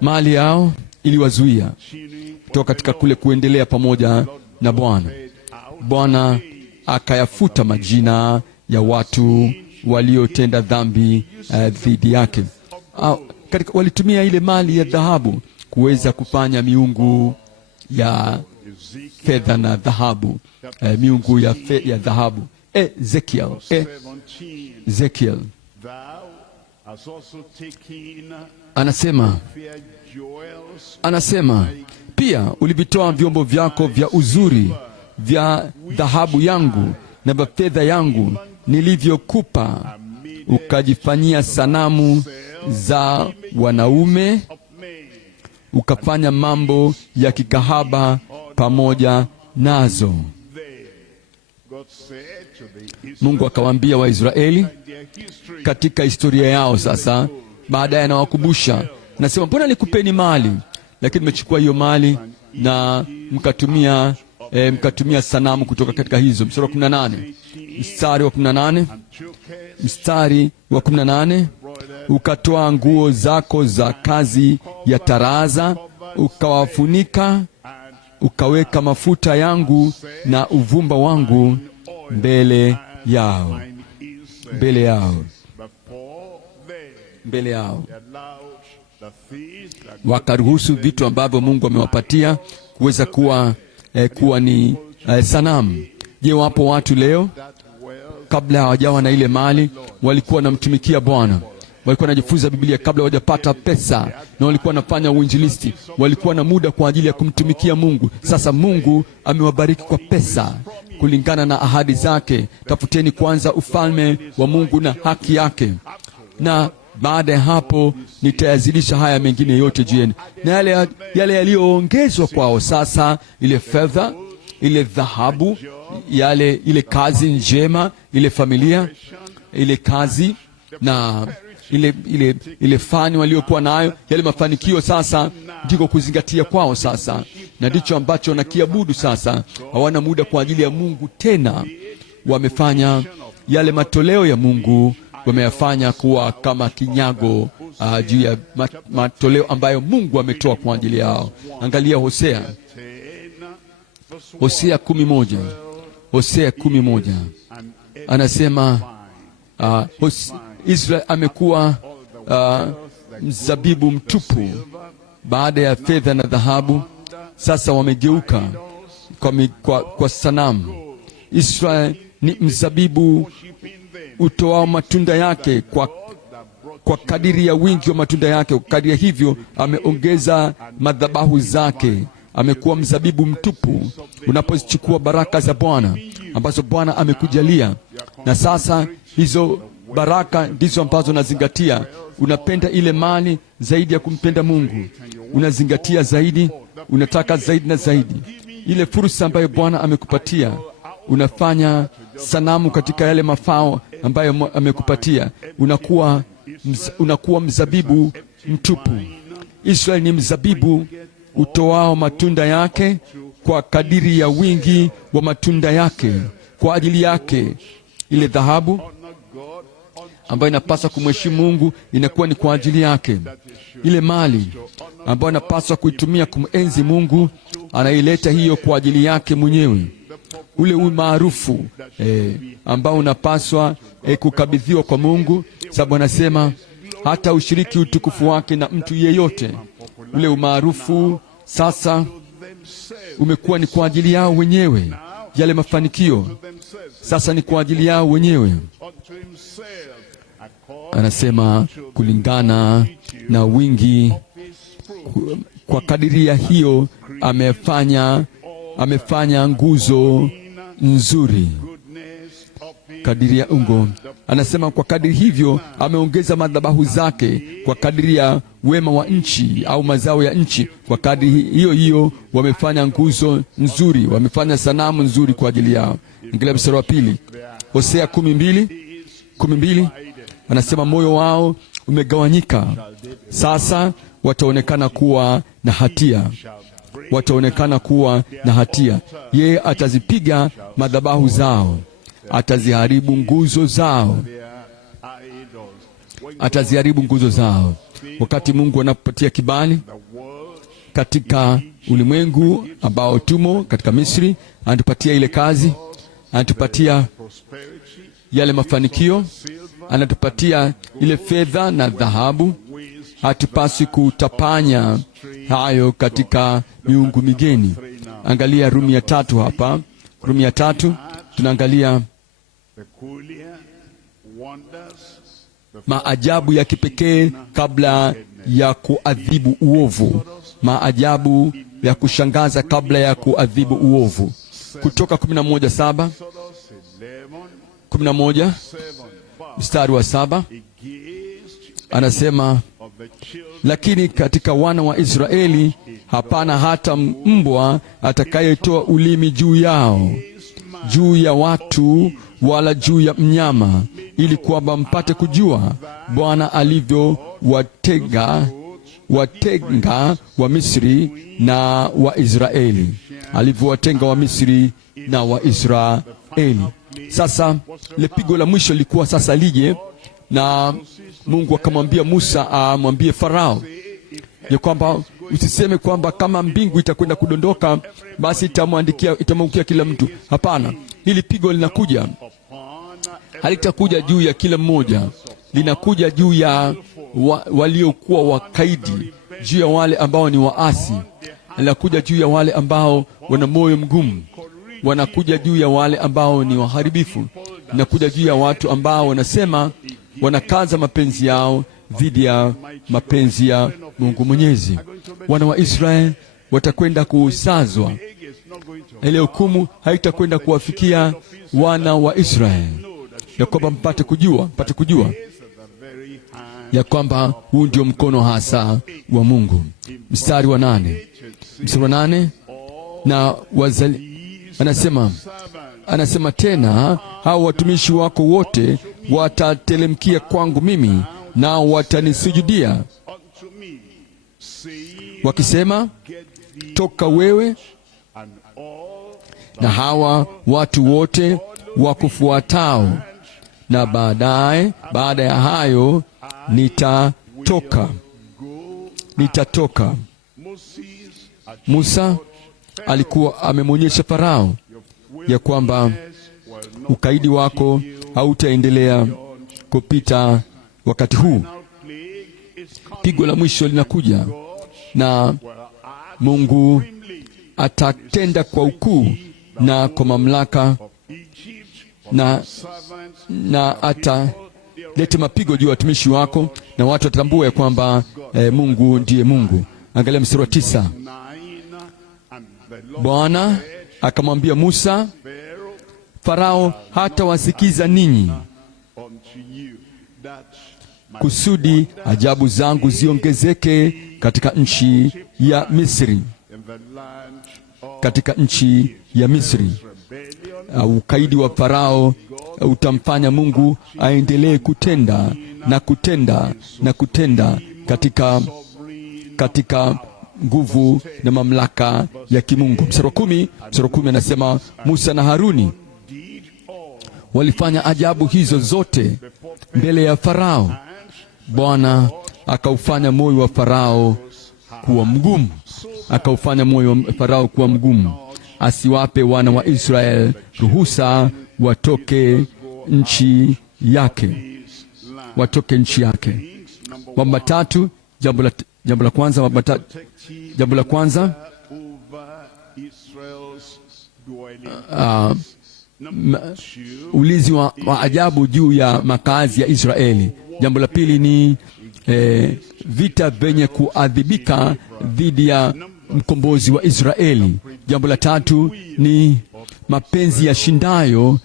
Mali yao iliwazuia kutoka katika kule kuendelea pamoja na Bwana. Bwana akayafuta majina ya watu waliotenda dhambi dhidi yake. Walitumia ile mali ya dhahabu kuweza kufanya miungu ya fedha na dhahabu, miungu ya dhahabu. Ezekiel anasema pia ulivitoa vyombo vyako vya uzuri vya dhahabu yangu na vya fedha yangu nilivyokupa, ukajifanyia sanamu za wanaume, ukafanya mambo ya kikahaba pamoja nazo. Mungu akawaambia Waisraeli katika historia yao. Sasa baadaye anawakumbusha, nasema mbona nikupeni mali, lakini mmechukua hiyo mali na mkatumia sanamu kutoka katika hizo. Mstari wa 18, ukatoa nguo zako za kazi ya taraza, ukawafunika, ukaweka mafuta yangu na uvumba wangu mbele yao. Wakaruhusu vitu ambavyo Mungu amewapatia kuweza kuwa ni sanamu. Je, wapo watu leo kabla hawajawa na ile mali walikuwa wanamtumikia Bwana, walikuwa wanajifunza Biblia kabla hawajapata pesa, na walikuwa wanafanya uinjilisti, walikuwa na muda kwa ajili ya kumtumikia Mungu. Sasa Mungu amewabariki kwa pesa kulingana na ahadi zake. Tafuteni kwanza ufalme wa Mungu na haki yake, na baada ya hapo nitayazidisha haya mengine yote juu yenu. Na yale yaliyoongezwa kwao sasa, ile fedha, ile dhahabu, ile kazi njema, ile familia, ile kazi na ile fani waliokuwa nayo, yale mafanikio sasa ndiko kuzingatia kwao sasa, na ndicho ambacho nakiabudu sasa. Hawana muda kwa ajili ya Mungu tena. Wamefanya yale matoleo ya Mungu, wameyafanya kuwa kama kinyago juu ya matoleo ambayo Mungu ametoa kwa ajili yao. Angalia Hosea 11 anasema Israeli amekuwa mzabibu mtupu baada ya fedha na dhahabu. Sasa wamegeuka kwa sanamu. Israeli ni mzabibu utoao matunda yake kwa kadiri ya wingi wa matunda yake. Kwa kadiri ya hivyo ameongeza madhabahu zake. Amekuwa mzabibu mtupu unapozichukua baraka za Bwana ambazo Bwana amekujalia. Na sasa hizo baraka ndizo ambazo unazingatia. Unapenda ile mali zaidi ya kumpenda Mungu, unazingatia zaidi unataka zaidi na zaidi. Ile fursa ambayo Bwana amekupatia, unafanya sanamu katika yale mafao ambayo amekupatia, unakuwa mzabibu mtupu. Israeli ni mzabibu utoao matunda yake kwa kadiri ya wingi wa matunda yake. Kwa ajili yake ile dhahabu ambayo inapaswa kumheshimu Mungu inakuwa ni kwa ajili yake. Ile mali ambayo inapaswa kuitumia kumenzi Mungu anaileta hiyo kwa ajili yake mwenyewe. Ule umaarufu ambao unapaswa kukabidhiwa kwa Mungu, sababu anasema hata ushiriki utukufu wake na mtu yeyote. Ule umaarufu sasa umekuwa ni kwa ajili yao wenyewe. Yale mafanikio sasa ni kwa ajili yao wenyewe. Anasema kulingana na wingi, kwa kadiri ya hiyo amefanya nguzo nzuri. Kadiri ya ungo, anasema kwa kadiri hivyo ameongeza madhabahu zake, kwa kadiri ya wema wa nchi au mazao ya nchi. Kwa kadiri hiyo hiyo wamefanya nguzo nzuri, wamefanya sanamu nzuri kwa ajili yao. Angalia mstari wa pili, Hosea 12, anasema moyo wao umegawanyika, sasa wataonekana kuwa na hatia. Wataonekana kuwa na hatia. Yeye atazipiga madhabahu zao, ataziharibu nguzo zao, ataziharibu nguzo zao. Wakati Mungu anapopatia kibali katika ulimwengu ambao tumo katika Misri, anatupatia ile kazi, anatupatia yale mafanikio, anatupatia ile fedha na dhahabu. Hatupaswi kutapanya hayo katika miungu migeni. Angalia Rumi ya 3 hapa. Rumi ya 3 tunaangalia maajabu ya kipekee kabla ya kuadhibu uovu. Maajabu ya kushangaza kabla ya kuadhibu uovu. Kutoka 11:7, 11 mstari wa 7 anasema, lakini katika wana wa Israeli hapana hata mbwa atakayetoa ulimi juu yao, juu ya watu wala juu ya mnyama, ili kwamba mpate kujua Bwana alivyowatenga wa Misri na wa Israeli, alivyowatenga wa Misri na wa Israeli. Sasa ile pigo la mwisho lilikuwa sasa lije, na Mungu akamwambia Musa amwambie Farao ya kwamba usiseme kwamba kama mbingu itakwenda kudondoka basi itamwangukia kila mtu. Hapana, hili pigo linakuja, halitakuja juu ya kila mmoja, linakuja juu ya waliokuwa wakaidi, juu ya wale ambao ni waasi, linakuja juu ya wale ambao wana moyo mgumu, wanakuja juu ya wale ambao ni waharibifu, linakuja juu ya watu ambao wanasema wanakaza mapenzi yao dhidi ya mapenzi ya Mungu Mwenyezi. Wana wa Israeli watakwenda kusazwa. Ile hukumu haitakwenda kuwafikia wana wa Israeli, ya kwamba mpate kujua ya kwamba huu ndio mkono hasa wa Mungu. Mstari wa 8 na anasema tena, hao watumishi wako wote watatelemkia kwangu mimi, nao watanisujudia wakisema, toka wewe na hawa watu wote wakufuatao, na baada ya hayo nitatoka. Musa alikuwa amemwonyesha Farao ya kwamba ukaidi wako hautaendelea kupita wakati huu. Pigo la mwisho linakuja, na Mungu atatenda kwa ukuu na kwa mamlaka, na ataleta mapigo juu ya watumishi wako, na watu watambua ya kwamba Mungu ndiye Mungu. Angalia mstari wa 9. Bwana akamwambia Musa, Farao hata wasikiza ninyi, kusudi ajabu zangu ziongezeke katika nchi ya Misri. katika nchi ya Misri. Ukaidi wa Farao utamfanya Mungu aendelee kutenda na kutenda na kutenda katika nguvu na mamlaka ya kimungu. Mstari wa 10 anasema Musa na Haruni walifanya ajabu hizo zote mbele ya Farao. Bwana akaufanya moyo wa Farao kuwa mgumu, akaufanya moyo wa Farao kuwa mgumu, asiwape wana wa Israeli ruhusa watoke nchi yake, watoke nchi yake. Mambo matatu. Jambo la kwanza, ulinzi wa ajabu juu ya makazi ya Israeli. Jambo la pili ni vita vyenye kuadhibika dhidi ya mkombozi wa Israeli. Jambo la tatu ni mapenzi ya shindayo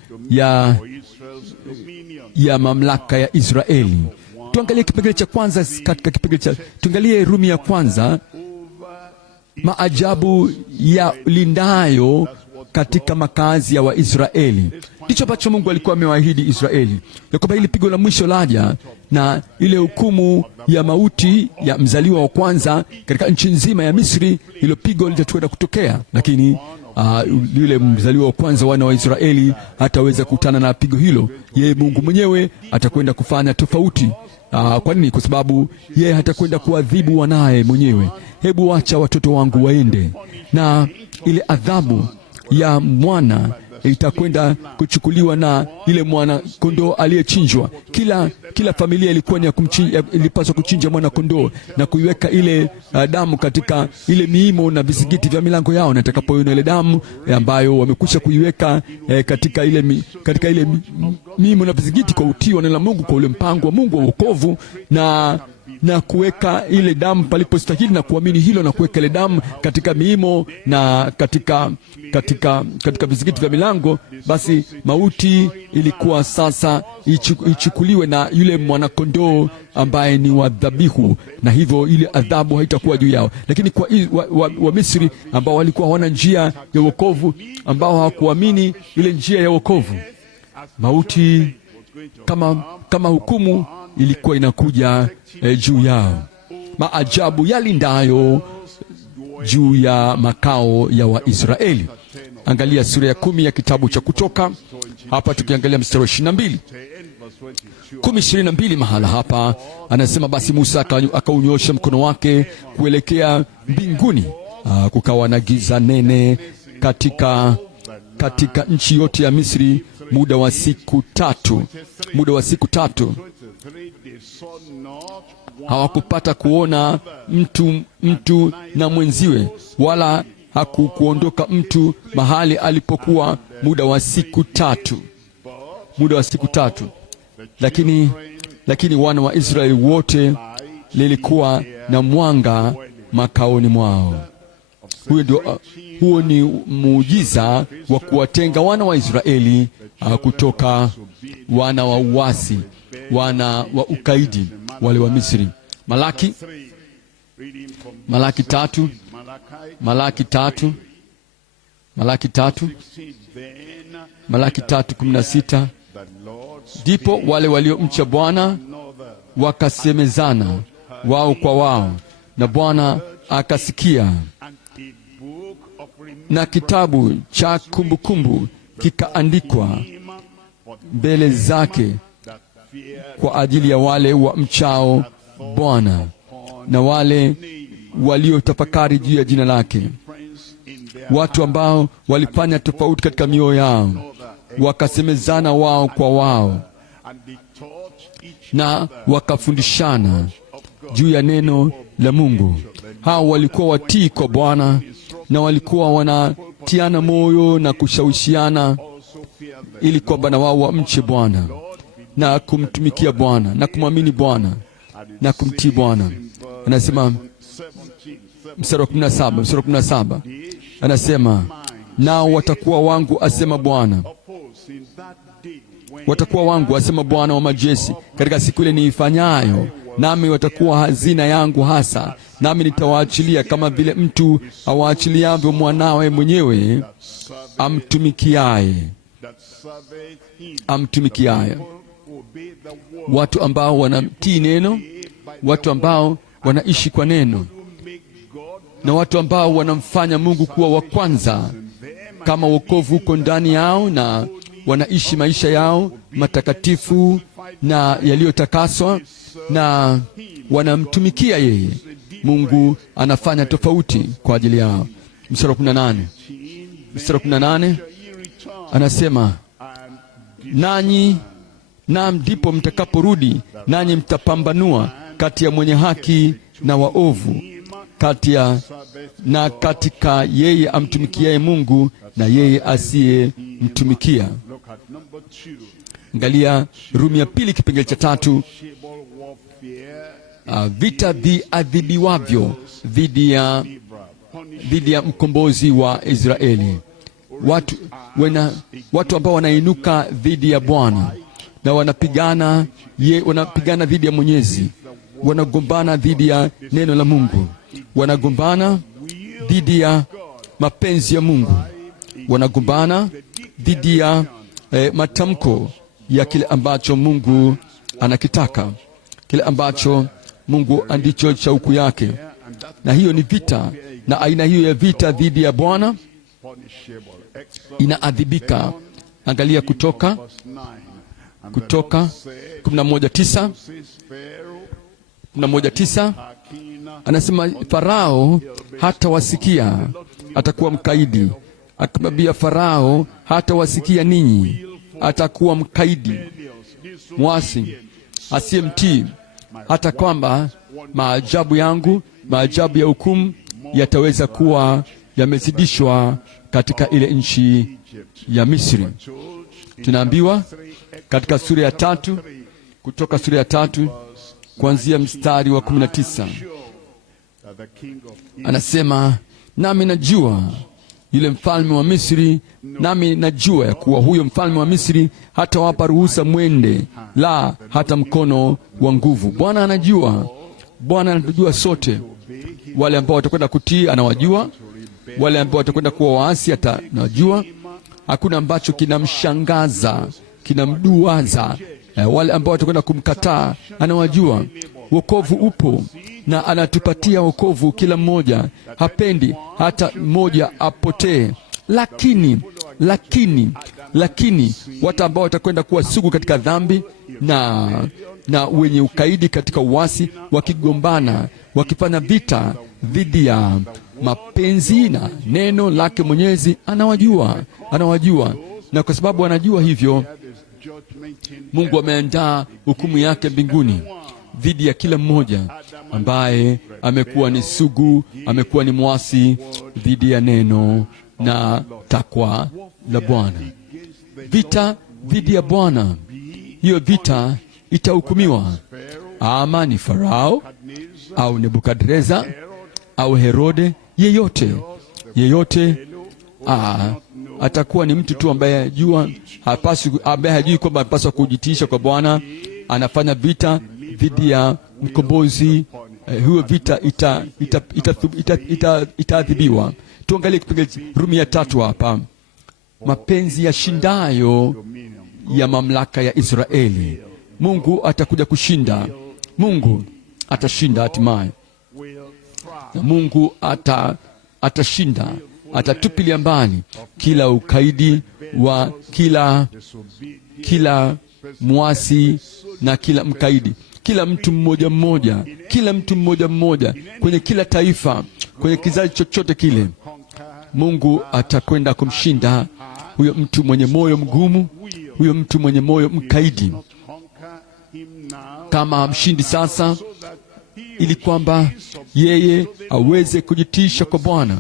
ya mamlaka ya Israeli. Tuangalie kipengele cha kwanza katika tuangalie Rumi ya kwanza, maajabu ya lindayo katika makazi ya Waisraeli. Ndicho ambacho Mungu alikuwa amewaahidi Israeli, ya kwamba hili pigo la mwisho laja na ile hukumu ya mauti ya mzaliwa wa kwanza katika nchi nzima ya Misri, hilo pigo litakwenda kutokea, lakini yule mzaliwa wa kwanza wana wa Israeli hataweza kukutana na pigo hilo. Yeye Mungu mwenyewe atakwenda kufanya tofauti. Kwa nini? Kwa sababu yeye hatakwenda kuadhibu wanaye mwenyewe. Hebu wacha watoto wangu waende, na ile adhabu ya mwana itakwenda kuchukuliwa na ile mwana kondoo aliyechinjwa. Kila familia ilikuwa ni ilipaswa kuchinja mwana kondoo na kuiweka ile damu katika ile miimo na vizingiti vya milango yao, na atakapoiona ile damu ambayo wamekwisha kuiweka katika ile miimo na vizingiti, kwa utii wa neno la Mungu, kwa ule mpango wa Mungu wa wokovu, na kuweka ile damu palipostahili na kuamini hilo, na kuweka ile damu katika miimo na katika vizingiti vya milango, basi mauti ilikuwa sasa ichukuliwe na yule mwanakondoo ambaye ni wa dhabihu, na hivyo ile adhabu haitakuwa juu yao. Lakini kwa wa Misri ambao walikuwa hawana njia ya wokovu, ambao hawakuamini ile njia ya wokovu, mauti kama hukumu ilikuwa inakuja juu yao. Maajabu yalindayo juu ya makao ya Waisraeli. Angalia sura ya 10 ya kitabu cha Kutoka. Hapa tukiangalia mstari wa 22. 10:22 mahala hapa anasema, basi Musa akaunyosha mkono wake kuelekea mbinguni, kukawa na giza nene katika nchi yote ya Misri muda wa siku tatu. Hawakupata kuona mtu na mwenziwe, wala hakukuondoka mtu mahali alipokuwa muda wa siku tatu. Lakini wana wa Israeli wote lilikuwa na mwanga makaoni mwao. Huo ni muujiza wa kuwatenga wana wa Israeli kutoka wana wa uasi, wana wa ukaidi wale wa Misri. Malaki 3:16, ndipo wale waliomcha Bwana wakasemezana wao kwa wao, na Bwana akasikia, na kitabu cha kumbukumbu kikaandikwa mbele zake kwa ajili ya wale wa mchao Bwana na wale waliotafakari juu ya jina lake, watu ambao walifanya tofauti katika mioyo yao, wakasemezana wao kwa wao, na wakafundishana juu ya neno la Mungu. Hao walikuwa watii kwa Bwana, na walikuwa wanatiana moyo na kushawishiana ili kwamba na wao wamche Bwana na kumtumikia Bwana na kumwamini Bwana na kumtii Bwana. Anasema mstari wa 17 anasema, nao watakuwa wangu, asema Bwana, watakuwa wangu, asema Bwana wa majeshi, katika siku ile niifanyayo nami watakuwa hazina yangu hasa, nami nitawaachilia kama vile mtu awaachiliavyo mwanawe mwenyewe amtumikiaye. Watu ambao wanatii neno, watu ambao wanaishi kwa neno, na watu ambao wanamfanya Mungu kuwa wa kwanza, kama wokovu uko ndani yao na wanaishi maisha yao matakatifu na yaliyotakaswa na wanamtumikia yeye, Mungu anafanya tofauti kwa ajili yao. Mstari wa 18 anasema, nanyi ndipo mtakaporudi, nanyi mtapambanua kati ya mwenye haki na waovu, katika yeye amtumikiaye Mungu na yeye asiyemtumikia. Angalia Rumi ya 2 kipengele cha 3. Vita viadhibiwavyo dhidi ya mkombozi wa Israeli. Watu ambao wanainuka dhidi ya Bwana na wanapigana dhidi ya Mwenyezi, wanagombana dhidi ya neno la Mungu, wanagombana dhidi ya mapenzi ya Mungu, wanagombana dhidi ya matamko ya kile ambacho Mungu anakitaka, kile ambacho Mungu ndicho shauku yake. Na hiyo ni vita, na aina hiyo ya vita dhidi ya Bwana inaadhibika. Angalia Kutoka 11:9 anasema, Farao hatawasikia, atakuwa mkaidi. Akamwambia Farao, hatawasikia ninyi, atakuwa mkaidi, mwasi, asiyemtii, hata kwamba maajabu yangu, maajabu ya hukumu yataweza kuwa yamezidishwa katika ile nchi ya Misri. Tunaambiwa katika sura ya 3, Kutoka sura ya 3 kuanzia mstari wa 19, anasema, nami najua yule mfalme wa Misri, nami najua ya kuwa huyo mfalme wa Misri hatawapa ruhusa mwende, la hata mkono wa nguvu. Bwana anajua, Bwana anatujua sote. Wale ambao watakwenda kutii anawajua, wale ambao watakwenda kuwa waasi anawajua. Hakuna ambacho kinamshangaza, kinamduaza. Wale ambao watakwenda kumkataa anawajua. Wokovu upo na anatupatia wokovu kila mmoja, hapendi hata mmoja apotee. Lakini watu ambao watakwenda kuwa sugu katika dhambi na wenye ukaidi katika uasi, wakigombana, wakifanya vita dhidi ya mapenzi na neno lake Mwenyezi, anawajua. Na kwa sababu anajua hivyo, Mungu ameandaa hukumu yake mbinguni dhidi ya kila mmoja ambaye amekuwa ni sugu, amekuwa ni mwasi dhidi ya neno na takwa la Bwana. Vita dhidi ya Bwana, hiyo vita itahukumiwa. Ama ni Farao au Nebukadreza au Herode, yeyote atakuwa ni mtu tu ambaye hajui kwamba anapaswa kujitiisha kwa Bwana. Anafanya vita dhidi ya mkombozi. Hiyo vita itaadhibiwa. Tuangalie kipengele Rumi ya 3 hapa. Mapenzi yashindayo ya mamlaka ya Israeli. Mungu atakuja kushinda. Mungu atashinda hatimaye. Na Mungu atashinda, atatupilia mbali kila ukaidi wa kila mwasi na kila mkaidi, kila mtu mmoja mmoja, kwenye kila taifa, kwenye kizazi chochote kile. Mungu atakwenda kumshinda huyo mtu mwenye moyo mgumu, huyo mtu mwenye moyo mkaidi. Kama mshindi sasa, ili kwamba yeye aweze kujitiisha kwa Bwana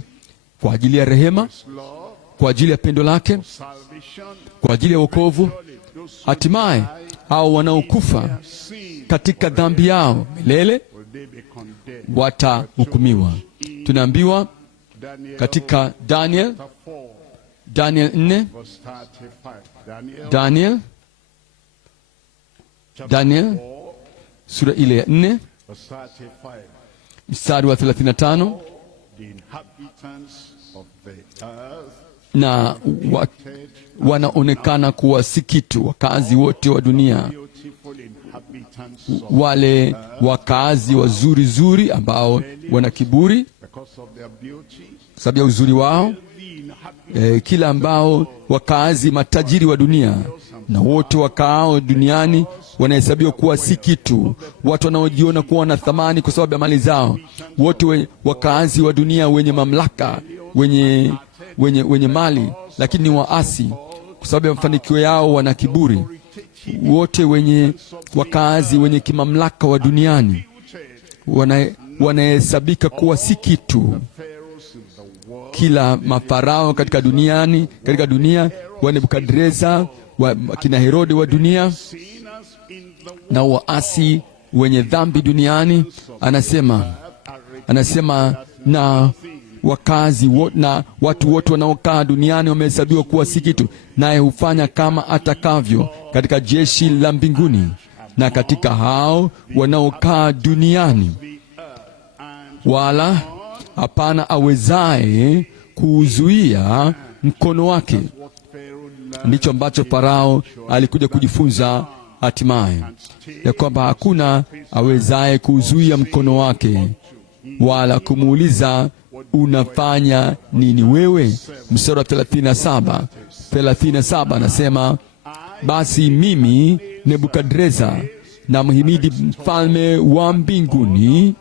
kwa ajili ya rehema, kwa ajili ya pendo lake, kwa ajili ya wokovu. Hatimaye hao wanaokufa katika dhambi yao milele watahukumiwa. Tunaambiwa katika Daniel 4, Daniel sura ile ya 4 mstari wa 35, na wanaonekana kuwa si kitu wakazi wote wa dunia, wale wakazi wazuri zuri ambao wana kiburi sababu ya uzuri wao, kila ambao wakazi matajiri wa dunia na wote wakaao duniani wanahesabiwa kuwa si kitu, watu wanaojiona kuwa na thamani kwa sababu ya mali zao. Wote wakazi wa dunia wenye mamlaka, wenye mali, lakini ni waasi kwa sababu ya mafanikio yao, wana kiburi. Wote wakazi wenye kimamlaka wa duniani wanahesabika kuwa si kitu. Kila mafarao katika dunia, wa Nebukadreza, kina Herode wa dunia, na waasi wenye dhambi duniani, anasema na wakazi na watu wote wanaokaa duniani wamehesabiwa kuwa si kitu, naye hufanya kama atakavyo katika jeshi la mbinguni na katika hao wanaokaa duniani, wala hapana awezaye kuuzuia mkono wake. Ndicho ambacho Farao alikuja kujifunza hatimaye, ya kwamba hakuna awezaye kuuzuia mkono wake wala kumuuliza unafanya nini wewe. Mstari wa 37 anasema, basi mimi Nebukadreza na mhimidi mfalme wa mbinguni,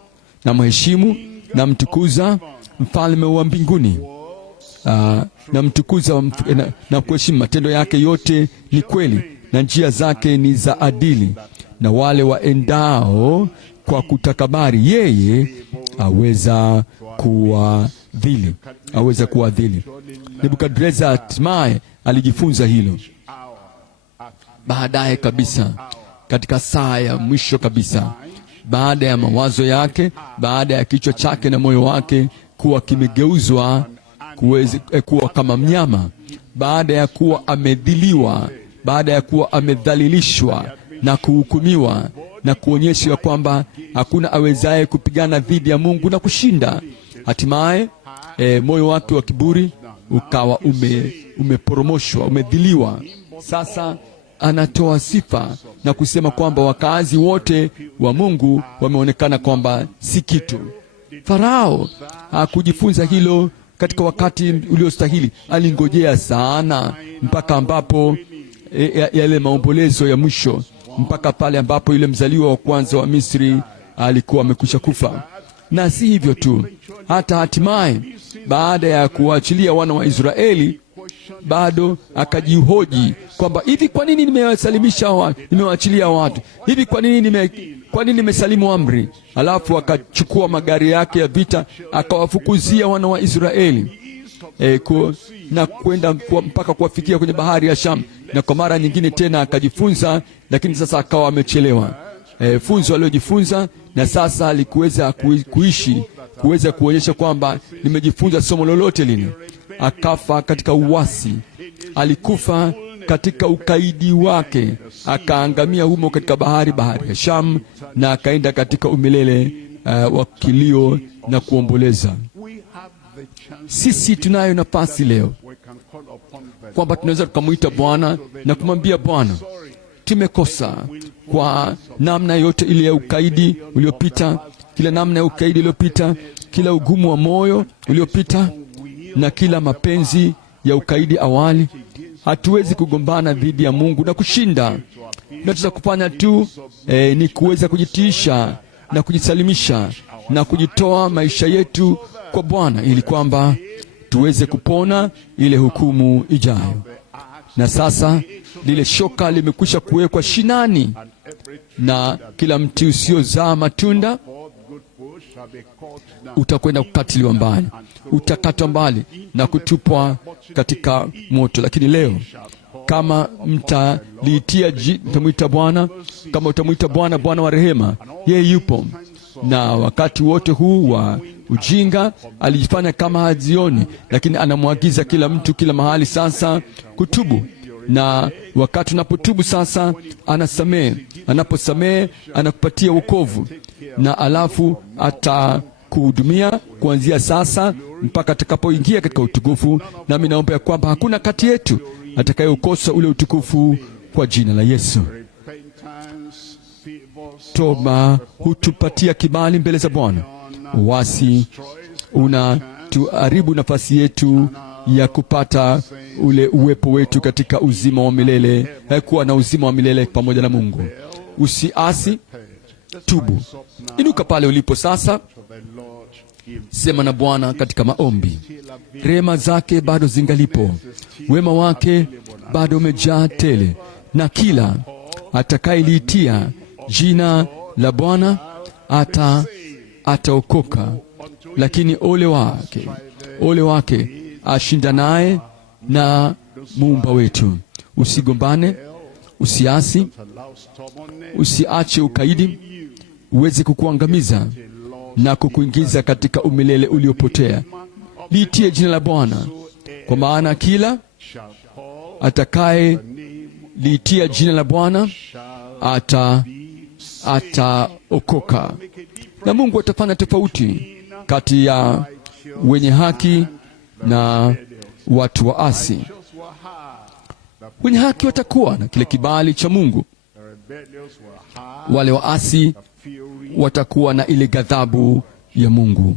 na mheshimu na mtukuza mfalme wa mbinguni, na mtukuza na kuheshimu. Matendo yake yote ni kweli na njia zake ni za adili, na wale waendao kwa kutakabari yeye aweza kuwadhili. Nebukadreza hatimaye alijifunza hilo baadaye kabisa, katika saa ya mwisho kabisa, baada ya mawazo yake, baada ya kichwa chake na moyo wake kuwa kimegeuzwa kuwa kama mnyama, baada ya kuwa amedhiliwa, baada ya kuwa amedhalilishwa na kuhukumiwa na kuonyeshwa kwamba hakuna awezaye kupigana dhidi ya Mungu na kushinda. Hatimaye moyo wake wa kiburi ukawa umeporomoshwa, umedhiliwa. Sasa anatoa sifa na kusema kwamba wakazi wote wa Mungu wameonekana kwamba si kitu. Farao hakujifunza hilo katika wakati uliostahili. Alingojea sana mpaka ambapo yale maombolezo ya mwisho, mpaka pale ambapo yule mzaliwa wa kwanza wa Misri alikuwa amekwisha kufa. Na si hivyo tu, hata hatimaye baada ya kuachilia wana wa Israeli, bado akajihoji kwamba hivi, kwa nini nimewasalimisha watu, nimewaachilia watu hivi, kwa nini nimesalimu amri? Alafu akachukua magari yake ya vita akawafukuzia wana wa Israeli na kwenda mpaka kuwafikia kwenye bahari ya Shamu, na kwa mara nyingine tena akajifunza, lakini sasa akawa amechelewa. Funzo aliyojifunza, na sasa alikuweza kuweza kuonyesha kwamba nimejifunza somo lolote lini. Akafa katika uasi, alikufa katika ukaidi wake, akaangamia humo katika bahari ya Shamu, na akaenda katika umilele wa kilio na kuomboleza. Sisi tunayo nafasi leo kwamba tunaweza tukamwita Bwana na kumwambia Bwana, tumekosa kwa namna yote ile ya ukaidi uliopita, kila namna ya ukaidi uliopita, kila ugumu wa moyo uliopita, na kila mapenzi ya ukaidi awali. Hatuwezi kugombana dhidi ya Mungu na kushinda. Tunachoweza kufanya tu ni kuweza kujitiisha na kujisalimisha na kujitoa maisha yetu kwa Bwana, ili kwamba tuweze kupona ile hukumu ijayo. Na sasa lile shoka limekwisha kuwekwa shinani, na kila mti usiozaa matunda utakwenda kukatiliwa mbali, utakatwa mbali na kutupwa katika moto. Lakini leo kama mtamwita Bwana, kama utamwita Bwana, Bwana wa rehema, yeye yupo. Na wakati wote huu wa ujinga alijifanya kama hazioni, lakini anamwagiza kila mtu kila mahali sasa kutubu, na wakati unapotubu sasa, anasamehe. Anaposamehe, anakupatia wokovu, na alafu atakuhudumia kuanzia sasa mpaka atakapoingia katika utukufu. Nami naomba ya kwamba hakuna kati yetu atakayeukosa ule utukufu kwa jina la Yesu. Toba hutupatia kibali mbele za Bwana. Uasi unatuharibu nafasi yetu ya kupata ule uwepo wetu katika uzima wa milele, kuwa na uzima wa milele pamoja na Mungu. Usiasi, tubu. Inuka pale ulipo sasa, sema na Bwana katika maombi. Rehema zake bado zingalipo, wema wake bado umejaa tele, na kila atakayeliitia jina la Bwana ataokoka. Lakini ole wake ashindanaye na Muumba wetu. Usigombane, usiasi, usiache ukaidi uweze kukuangamiza na kukuingiza katika umilele uliopotea. Liitie jina la Bwana, kwa maana kila atakaye liitia jina la Bwana ataokoka. Na Mungu atafanya tofauti kati ya wenye haki na watu waasi. Wenye haki watakuwa na kile kibali cha Mungu, wale waasi watakuwa na ile ghadhabu ya Mungu.